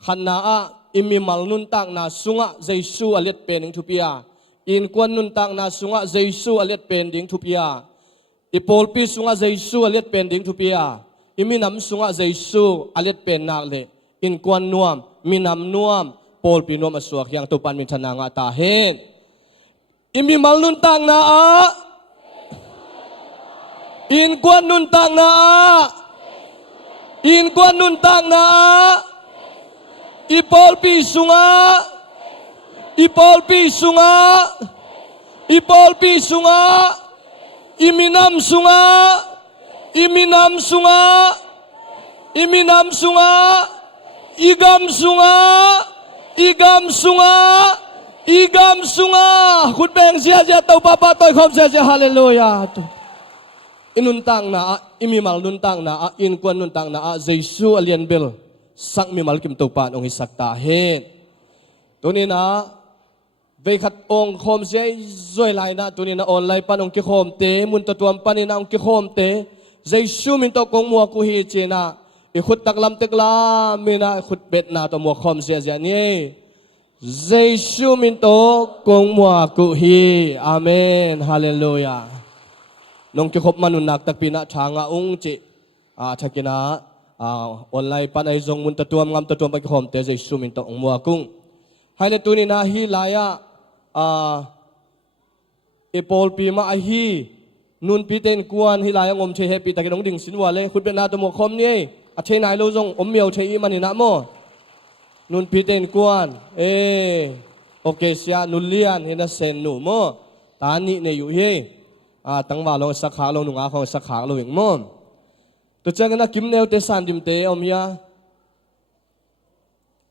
khana a imi mal nun tak na sunga jaisu alet pen ding thupia in kwan nun tak na sunga jaisu alet pen ding thupia ipol pi sunga jaisu alet pen ding thupia imi nam sunga jaisu alet pen nak le in kwan nuam minam nuam pol pi nuam asuak yang tupan min thana nga ta hen imi mal nun tak na a in kwan nun tak na a in kwan nun tak na ipol pi sunga ipol pi sunga ipol pi sunga iminam sunga iminam sunga iminam sunga igam sunga igam sunga igam sunga khut beng sia sia tau papa toy khom sia sia hallelujah inuntang na imimal nuntang na in kwan nuntang na jesu alien bel sak mi malkim tupan ong isak ta hen tunina ve khat ong khom se zoi lai na tunina online pan ong ki khom te mun to tuam panina ong ki khom te jesu min to kong mua ku hi chena i khut taklam tekla mina khut bet na to mua khom se ja ni jesu min to kong mua ku hi amen hallelujah นงกิขบมันุนักตักปีนะทางองจิทักินะออนไลน์ปันไอจงมุนตะตัวงามตะตัวไปขอมเตจิสุมินตองมัวกุ้งให้เลตุนีนะฮีลายะเอปอลปีมาฮีนุนปีเตนกวนฮีลายะงมเชเฮปีตะกินงดิ่งสินวาเลคุณเป็นนาตะมัวคอมนี่อาเชนายโลจงอมเมียวเชอีมันนี่นะโมนุนปีเตนกวนโอเคเสียนุเลียนเฮนะเซนนูโมตานี่เนี่ยอยู่เฮตั้งว่าลงสักขาลงหนุ่งอาของสักขาลงอย่างโมตัวเจ้ากันนะกิมเนวเตสันดิมเตอมยา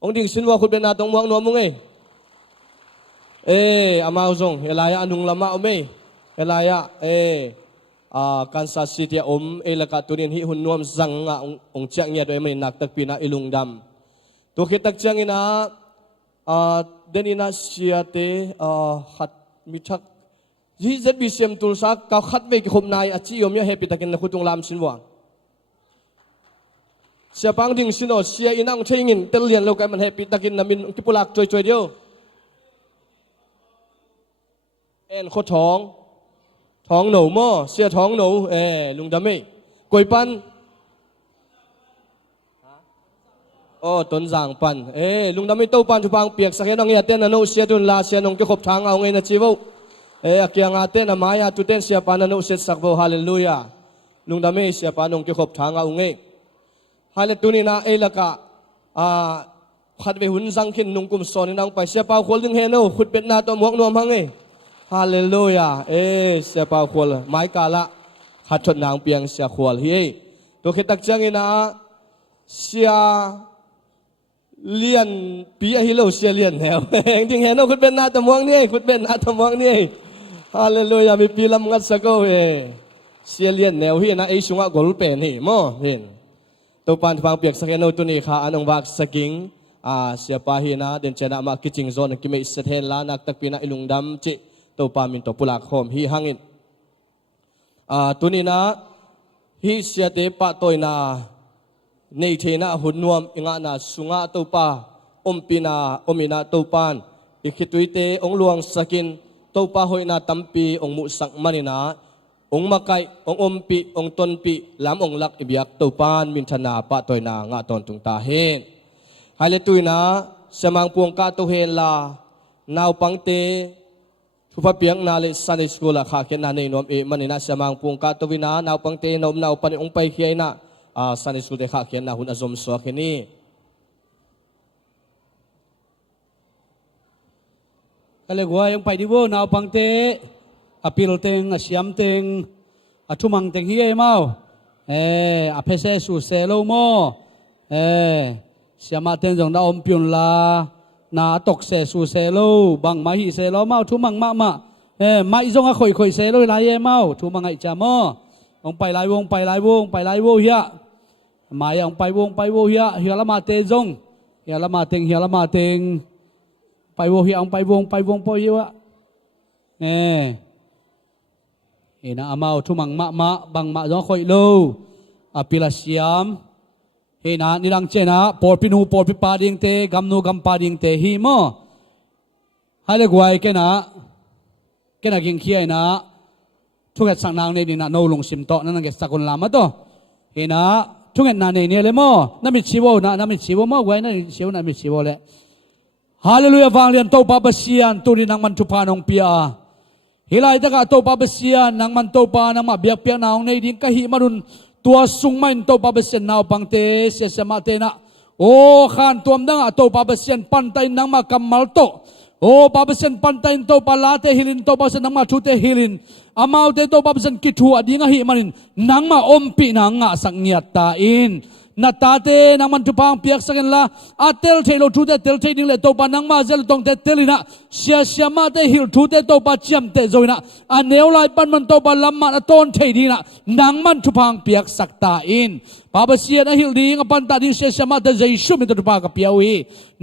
องดิ่งสินว่าคุณเป็นนาตรงมัวนัวมุงอามาจงเฮลายะนุงลำมาอมเฮลายะกันซาซิตี้ละกัตุนินฮิหุนนวมจังงะองเจ้าเงียด้วยมันนักตักปีนะอิลุงดำตัวคิดตักเจ้างินะเดนินาเชียเตขัดมิทักยี่จัดบิเซียมตุลสักเขาขัดเวกิขมนายอาชียมยาเฮปิตะกินนะคุณตรงลามสินวางเสียปังดิ่งสินอเสียอินังเชงินเตลียนโลกมันเฮปิตะกินนะมินกิปุลักจอยเดียวโคท้องหนูม่อเสียท้องหนูลุงดำไม่กวยปันต้นจางปันลุงดำไม่เต้าปันจุปังเปียกสักแค่น้องเงียเต้นนะโนเสียดุนลาเสียน้องก็ขบทางเอาไงนะจีวเกียงอาเต้นนะมายาตุเต้นเสียปานะโนเสียสักโบฮาเลลูยาลุงดำไม่เสียปานน้องก็ขบทางเอาไงฮาเลตุนีนะละกะขัดไปหุ่นสังขินนุ่งกุมสอนนางไปเสียปาควลดึงเฮโนขุดเป็ดนาตัวหมวกนวมหังไงฮาเลลูยาเสียปาควลไม้กาละขัดชนนางเปียงเสียควลเฮ้ตัวคิดตักจังนะเสียเลียนปีอะฮิโลเสียเลียนแนวจริงเห็นว่าคุณเป็นนาตะมวงนี่คุณเป็นนาตะมวงนี่ฮาเลลูยามีปีลำงัดสะก็เสียเลียนแนวเฮียนะไอชุงะกอลเป็นนี่มั่วเห็นตัวปันฟังเปียกสักแนวตัวนี้ค่ะอันองวักสกิงเสียปาฮีนะเดินเจนะมากิจิงโซนกิเมสเทนลานักตักปีนะอิลุงดำจิตัวปามินตัวปุลักโฮมฮีหังอินตัวนี้นะฮีเสียเตปะตัวนาในเทนะหุ่นนวมอิงานาสุงะตัวปาปีนามินาตัวปานอิคิตุยเตองหลวงสกินตัวปาหอยนาตัมปีองมุสักมานินาองมาไกองปีองตนปีลำองลักอิบยักตัวปานมินชนาปะตัวนางะตอนตุงตาเฮงไฮเลตุยนะสมังปวงกาตัวเฮลานาวปังเตทุพเปียงนาเลสันนิสกุลขาเกนาเนนอมมันนินาสมังปวงกาตัววินานาวปังเตนอมนาวปันองไปเขียนะสันนิสกุลเดขาเขียนนะหุ่นอารมณ์สวกนี่อะไรกว่ายังไปดีโวนาวปังเตอพิลเตงอเสียมเตงอทุมังเตงเฮียเมาอเพเซสูเซโลโมเสียมาเตงจงดาอมพิวลานาตกเซสูเซโลบังมาฮิเซโลเมาทุมังมาไม่จงอะข่อยเซโลลายเมาทุมังไอจามอองไปหลายวงไปหลายวงเฮียมาอย่างไปวงเฮียละมาเตจงเฮียละมาเตงไปวงเฮียองไปวงปอยเฮียนะอามาทุมังมาบังมาจงข่อยโลอปิลาเสียมนะนิรังเจนะปอดพินูปอดพิปาดิงเตกัมนูกัมปาดิงเตฮีโมฮัลโหลกวยแกนะกิงเขียนะทุกเหตุสังนางในดินะโนลงสิมโตนั่นเกสกุลลามาโตนะทุกเหตุนาเนี่ยเลยโมนั่นมีชีวนะนั่นมีชีวโมไว้นั่นชีวนั่นมีชีวเลยฮาเลลูยาฟังเรียนโตปาเบเซียนตุนินังมันทุพานองเปียฮิไลตะกะโตปาเบเซียนนังมันโตปานังมาเบียกเปียนองในดินกะหิมารุนตัวสุงไม่ตัวปาเบเซียนนาวปังเตเสียสมาเตนะโอ้ขานตัวดังตัวปาเบเซียนปันไตนังมากำมัลโตโอ้ปาเบเซียนปันไตตัวปาลาเตฮิลินตัวปาเบเซียนนังมาทุเตฮิลินอามาเตตัวปาเบเซียนกิทัวดีงะหิมันินนังมาอมปีนังงะสังเงียตาอินนาตาเตนังมันทุพังเปียกสังละอาเตลเทโลทุเตเตลเทดิงเลตัวปานังมาเจลตงเตเตลินะเสียมาเตฮิลทุเตตัวปาเจียมเตโจยนะอันเนวไลปันมันตัวปาลัมมาต้นเทดีนะนังมันทุพังเปียกสักตาอินปาเบเซียนะฮิลดีงปันตาดิเสียมาเตเจชุมิตุทุพังกับเปียวี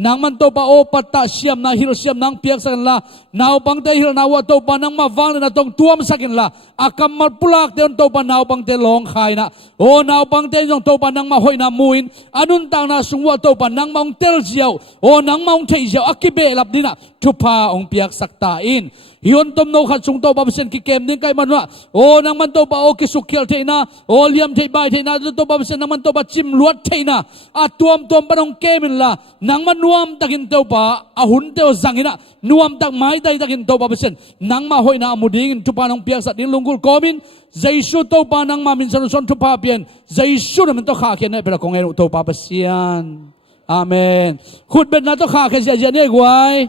นังมันตัวปาโอปัตตาเสียมนะฮิลเสียมนังเปียกสักละนาวปังเตฮิลนาวตัวปานังมาฟังเลยนะตรงตัวมสักละอากัมมัลปุลักเตนตัวปานาวปังเตลองขายนะโอ้นาวปังเตจงตัวปานังมาหอยนามุยอนุนต่างนาสุงว่าตัวปานังมองเตลเจียวโอ้นังมองเทียวอักกิเบลับดินะทุพาองเปียกสักตาอิน hiyon tom no khat sung to ba sen ki kem ding kai man wa o nang man to ba o ki sukhel theina o liam thei bai theina to ba sen nang man to ba chim luat theina a tuam panong kemin la nang man nuam takin to ba a hun teo zangina nuam tak mai dai takin to ba sen nang ma hoina amuding tu panong piak sat ding lungkul komin jaisu to pa nang ma min san son tu pa pian jaisu na man to kha khen na pela kong en to pa pasian amen khut bet na to kha khen ja ne gwai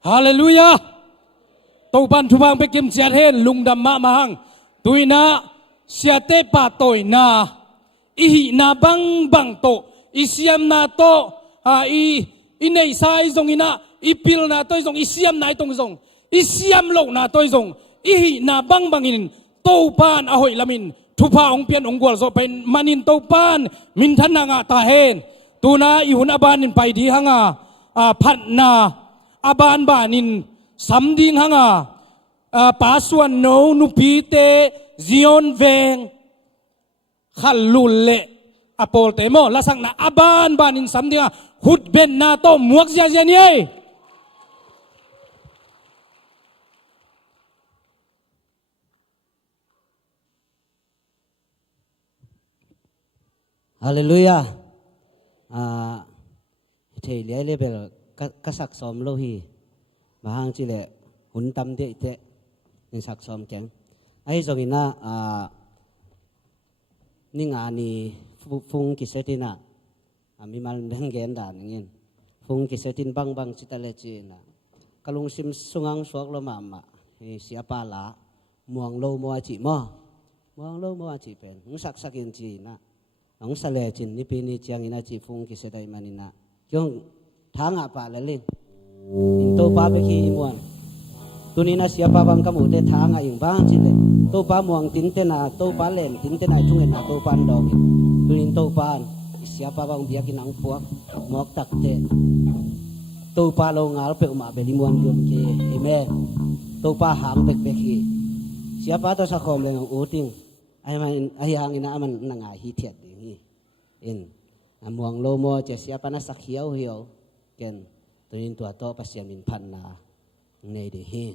Hallelujah. Taupan tubang pekim siarhen lung damma mahang. Tuina siate patoy na ihi na bang to isiam na to inay sai zong ina ipil na to zong isiam na itong zong isiam lo na to zong ihi na bangin taupan ahoy lamin tupa ong pian ong gwal so pen manin taupan mintan na nga tahen tuna ihun abanin pai di hanga phat na aban banin samding hanga paswan no nupite zion veng khalulle apol temo lasang na aban banin samding hut ben na to muak zia zia ni Hallelujah. Thầy lẽ lẽ bel kasak som lo hi bahang chile hun tam de te ning sak som keng ai zong ina ninga ni fung ki setina mi mal benggen dan ngin fung ki setin bang chitale chi na kalung sim sungang suak lo mama siapa la muang lo mo chi pen ng sak sakin chi na ang sale chin ni pini chiang ina chi fung ki setai manina kyong thanga pa lalin into pa be khi muang tunina siapa bang kamu te thanga ing bang chile to pa muang tin te na to pa len tin te na chung na to pan dong tunin to pan siapa bang biak inang puak mok tak te to pa lo ngal pe ma be limuan yom ke amen to pa hang bek bek hi siapa to sa khom leng uting ai hang ina man nanga hi thiat ding hi in amuang lo mo che siapa na sakhiau hiao ken tunin tua to pasien min phan na nei de hi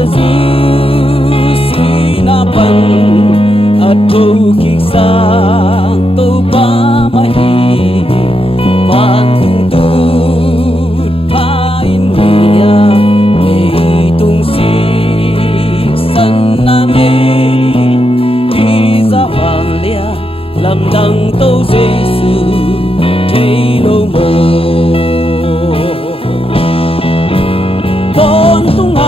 sa su sinapan at hukik sa to pa mahi pantungtut pain niya itong siksan namin Isawalia lamdang to Jesu thấy no more con tung a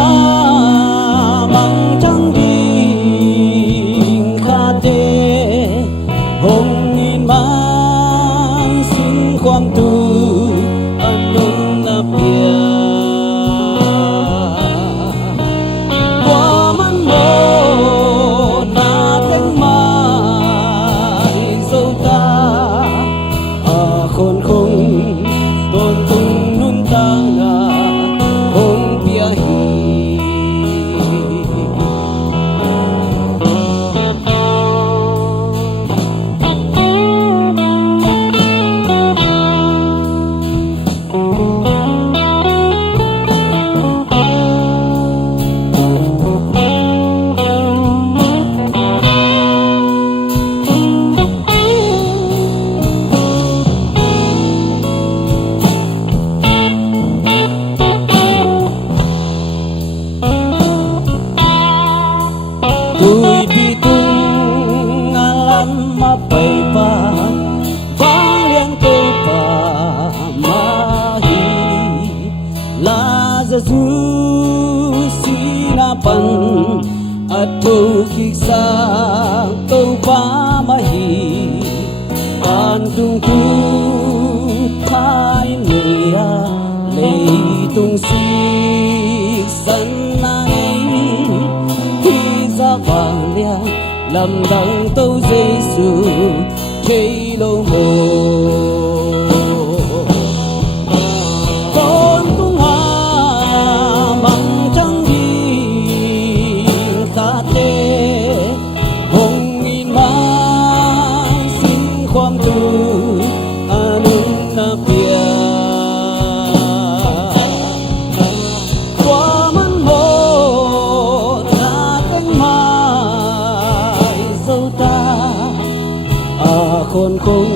mang trăng đình kha tê hồng in man xinความtu anh nôn na bia qua man mo na cánh mai dâu ta khôn không tôn tung nun ta na hong bia hi Tui pitung alam mapai pa Vang liang ko pa mahi La Jesus sinapan At hukik sa to pa mahi Pandung tu kain niya Leitung siksan nain Isawalia lamdang to Jesu thấy lâu mồ con tung a bằng trăng đi ta tê hồng in man xinความtu anun na pia qua man mo na cánh mai dâu ta khôn không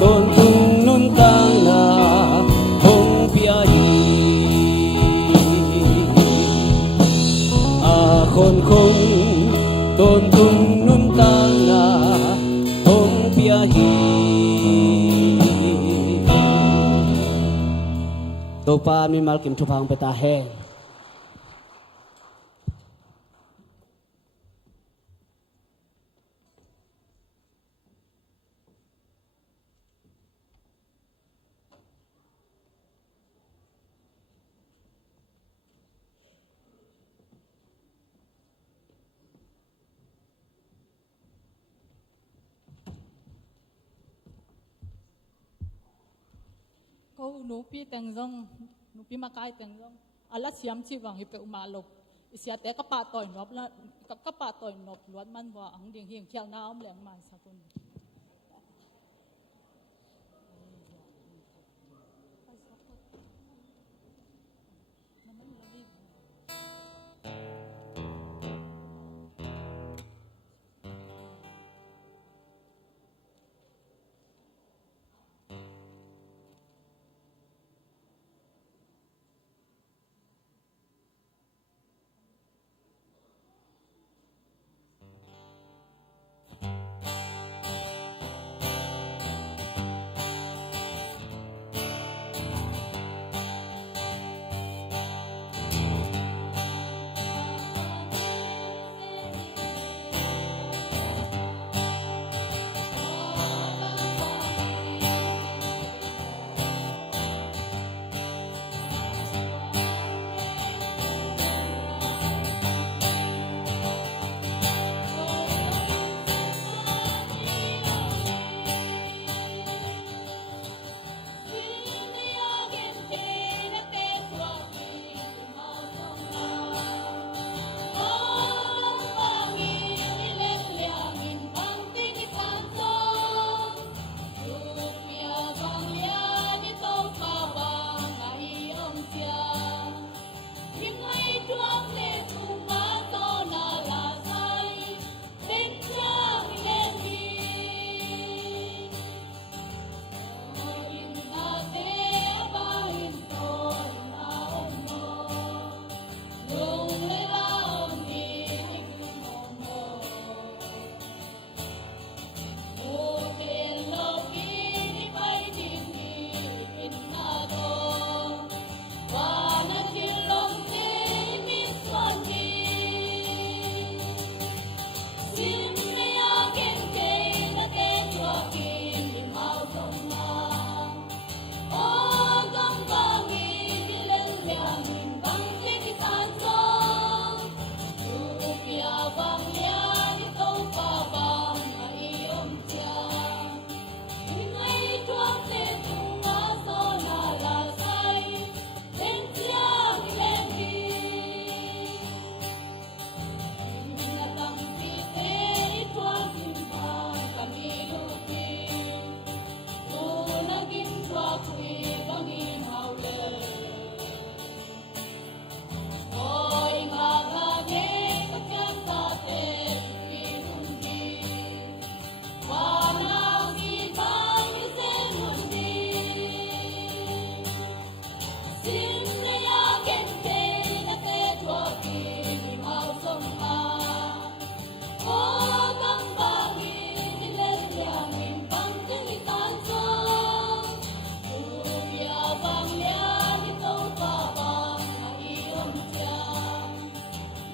tôn tung nun tang na hong pia hi khôn không tôn tung nun tang na hong pia hi to pa mi mal kim thu phang peta he câu nụ pi teng rong nụ pi makai teng rong ala siam chi wang hi pe uma lok isia te ka pa toy nop la ka pa toy nop luat man wa ang ding hiang khiang na om leng man sa kun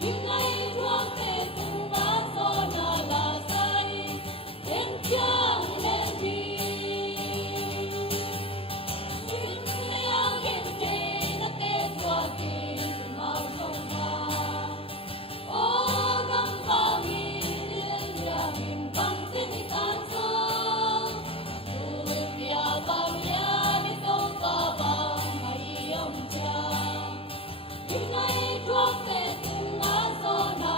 Hãy subscribe cho kênh Ghiền Mì Gõ để không bỏ lỡ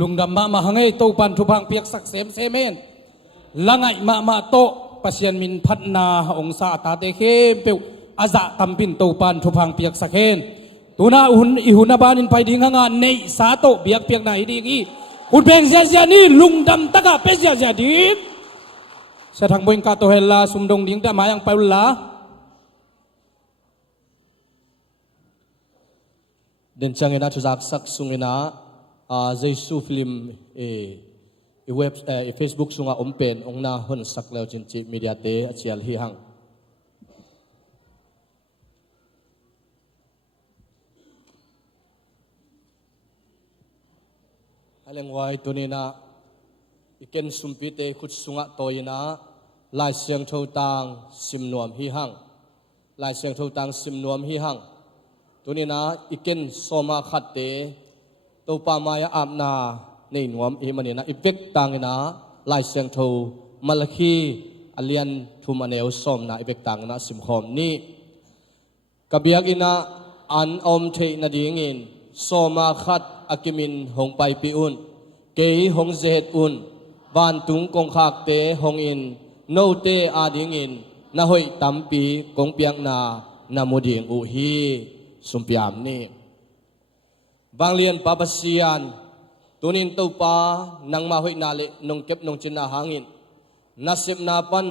ลุงดำมาhangai to pan thu phang piak sak sem semen langai ma to pasien min phatna ong sa ta te khem pe aza tampin to pan thu phang piak sakhen tuna ihuna banin pai ding nga nei sa to biak piak na idi gi un beng sia ni lung dam taka pe sia din sa thang boing ka to hella sumdong ding ta mayang paula den changena chuzak sak sungena Jesu film web Facebook sunga ompen ongna hon sakleo chinchi media te achial hi hang aleng wai tunina iken sumpi te khut sunga toina lai siang thau tang simnuam hi hang lai siang thau tang simnuam hi hang tunina iken soma khatte to pa maya amna nei nuam e manina effect tangina lai siang thau malakhi alian thumaneu somna effect tangna simkhom ni kabiak ina an om the na dingin soma khat akimin hong pai pi un ke hong zet un van tung kong khak te hong in no te a dingin na hoi tampi kong piang na namuding u hi sumpiam ni banglian papasian tunin to pa nang ma hoi na le nong kep nong chin na hangin nasip na pan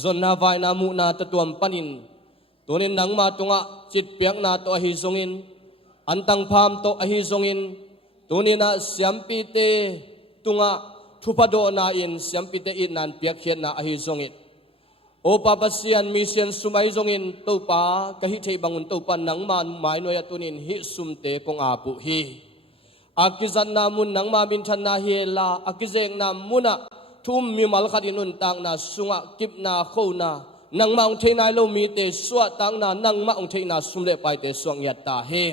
zon na vai na mu na tatuam panin tunin nang ma tunga chit piang na to hi zongin antang pham to ahi zongin tunina siampi te tunga thupado na in siampi te in nan piak khian na ahi zongin o papasian mission sumai zongin to pa kahi thei bangun to pa nang man mai noya tunin hi sumte kong apu hi akizan na mun nang ma bin than na hi la akizeng na muna thum mi mal khadinun tang na sunga kip na khona nang ma ong thei nai lo mi te suwa tang na nang ma ong thei na sumle pai te suang yat ta he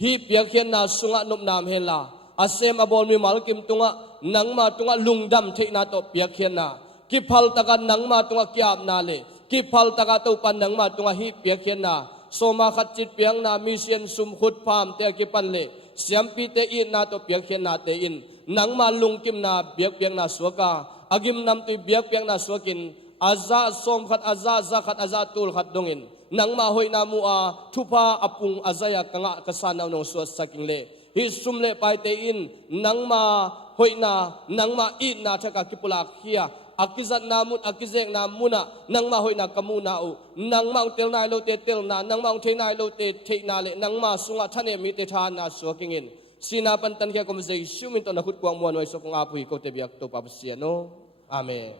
hi piak khian na sunga nup nam hela asem abol mi mal kim tunga nang ma tunga lungdam thei na to piak khian na ki phal taka nang ma tunga kyap na le ki phal taka to pan nang ma tunga hi piak khian na soma khat chit piang na mission sum khut pham te ki pan le siampi te in na to piak khian na te in nang ma lung kim na biak piang na suaka agim nam tu biak piang na suakin aza som khat aza za khat aza tul khat dongin nang ma hoi na mu a thupa apung azaya kanga kasana no so saking le hi sumle pai te in nang ma hoi na nang ma in na thaka kipula khia akizat namut akizek na muna nang ma hoi na kamuna u nang ma tel nai lo te tel na nang ma thei nai lo te thei na le nang ma sunga thane mi te tha na so king in sina pan tan kya kom zai shumin to na khut kwang mon wai so kong apui ko te biak to pa sia no amen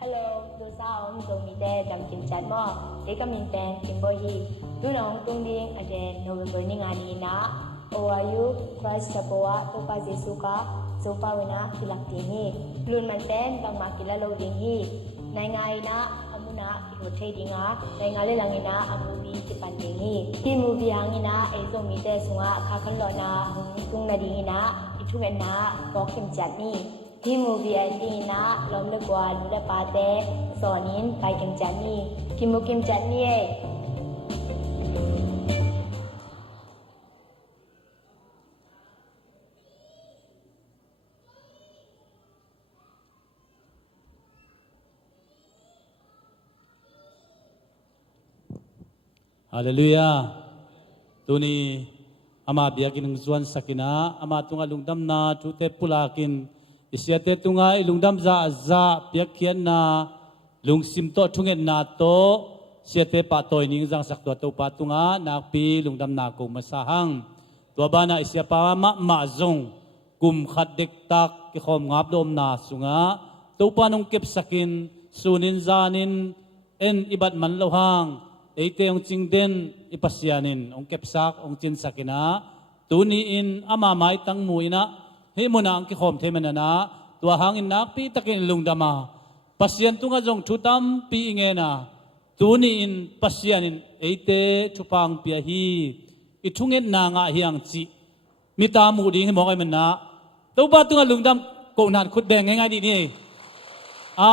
Hello, tôi sao ông dùng mi đe đầm kim chặt mò, để các mình tên kim bôi hi. Tôi nói tung điên ở trên November ni ngani na. OIU Christ Sapoa Topa Jesuka Sopa wena Filakini. Lun man tên bang makila lo ding hi. Nai ngai na amuna ihothei dinga. Nai ngai le langina amubi tipan ding hi. Ki movie hangina ezo mi te sunga khakan lo na tung na dingina ithumen na bok kim chat ni. Hi movie ID na lom le kwa lu le pa te sonin pai kim chat ni kim chat ni e Hallelujah tuni ama biakin ng zuan sakina ama tunga lungdam na chute pulakin isiate tunga ilungdam za piak khian na lungsim to thungen na to siate pa toy ning jang sak to pa tunga nakpi lungdam na ko masahang to bana isya pa ma zong kum khat dek tak ki khom ngap dom na sunga to pa nong kep sakin sunin zanin en ibat man lohang eite ong chingden ipasianin ong kep sak ong chin sakina tuni in ama mai tang muina hi muna ang ki khom themana na tua hangin nakpi takin lungdama pasien tunga jong thutam pi ingena tuni in pasianin eite chupang pia hi ithungen na nga hiang chi mita mu ding mo kai manna to ba tunga lungdam ko nan khut beng ngai di ni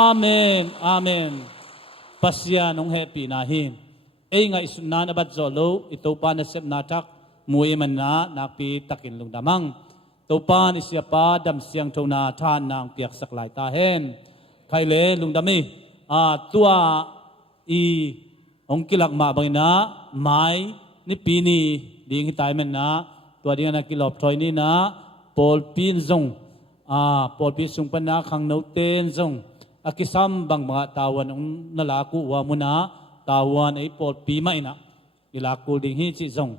amen amen pasya nong happy na hin ei ngai sunna na bat zo lo ito pa na sep na tak mui man na nakpi takin lung damang to pa ni sia pa dam siang thona than nang piak sak lai ta hen khai le lung dami tua i ong kilak ma bang na mai ni pi ni ding tai men na tua ding na kilop thoi ni na pol pin zong pol pi sung pan na khang no ten zong akisam bang mga tawan ong nalaku wa muna tawan ay pol pi mai na ilaku ding hi chi zong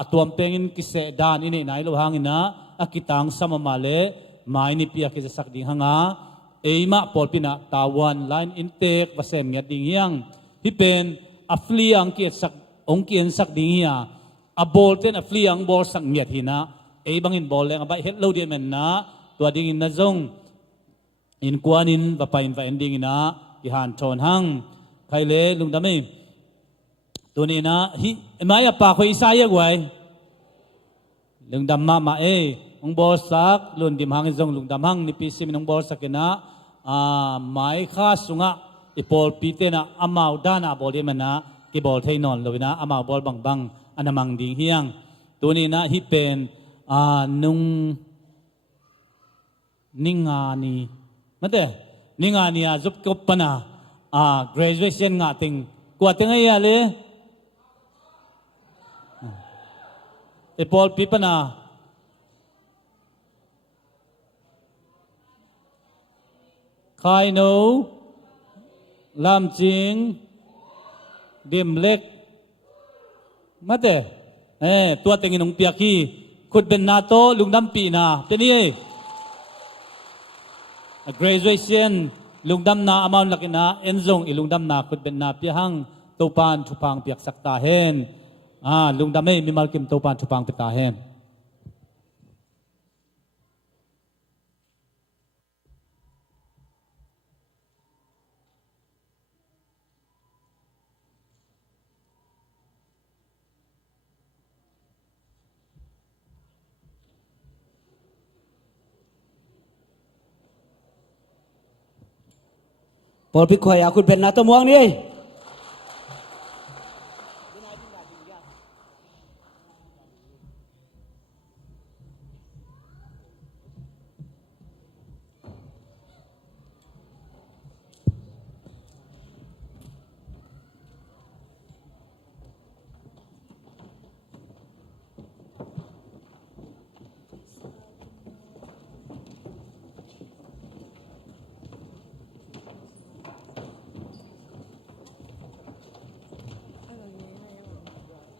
atuam pengin kise dan ini nai lo hangin na akitang samamale mai ni pi akisak ding hanga eima pol pina tawan line intake basem ngat ding yang hipen afliang ki sak ong kien sak ding ya a bol ten afliang bol sak ngat hina ei bangin bol leng abai het lo dia men na tua ding in na zong in kwanin va pain va ending ina ki han thon hang khaile lungdami tuni na hi maya pa khoi isaya gwai lungdam ma ong bol sak lun dim hang zong lungdam hang ni pisim nong bol sakena mai kha sunga ipol pitena amau dana bol dia mana ki bol thainon loina amau bol bang bang anamang ding hiang tuni na hi pen nung ningani mate ningani zup kopana graduation nga ting kwa ting ay ale ipol pipana khai no lam jing dim lek mate tua tengin nong piaki khut ben na to lungdam pi na teni graduation lungdam na amount lakina enzong ilungdam na khut ben na pi hang topan thupang piak sakta hen lungdam mi malkim topan thupang pita hen Paul pi khoya khut ben na to muang ni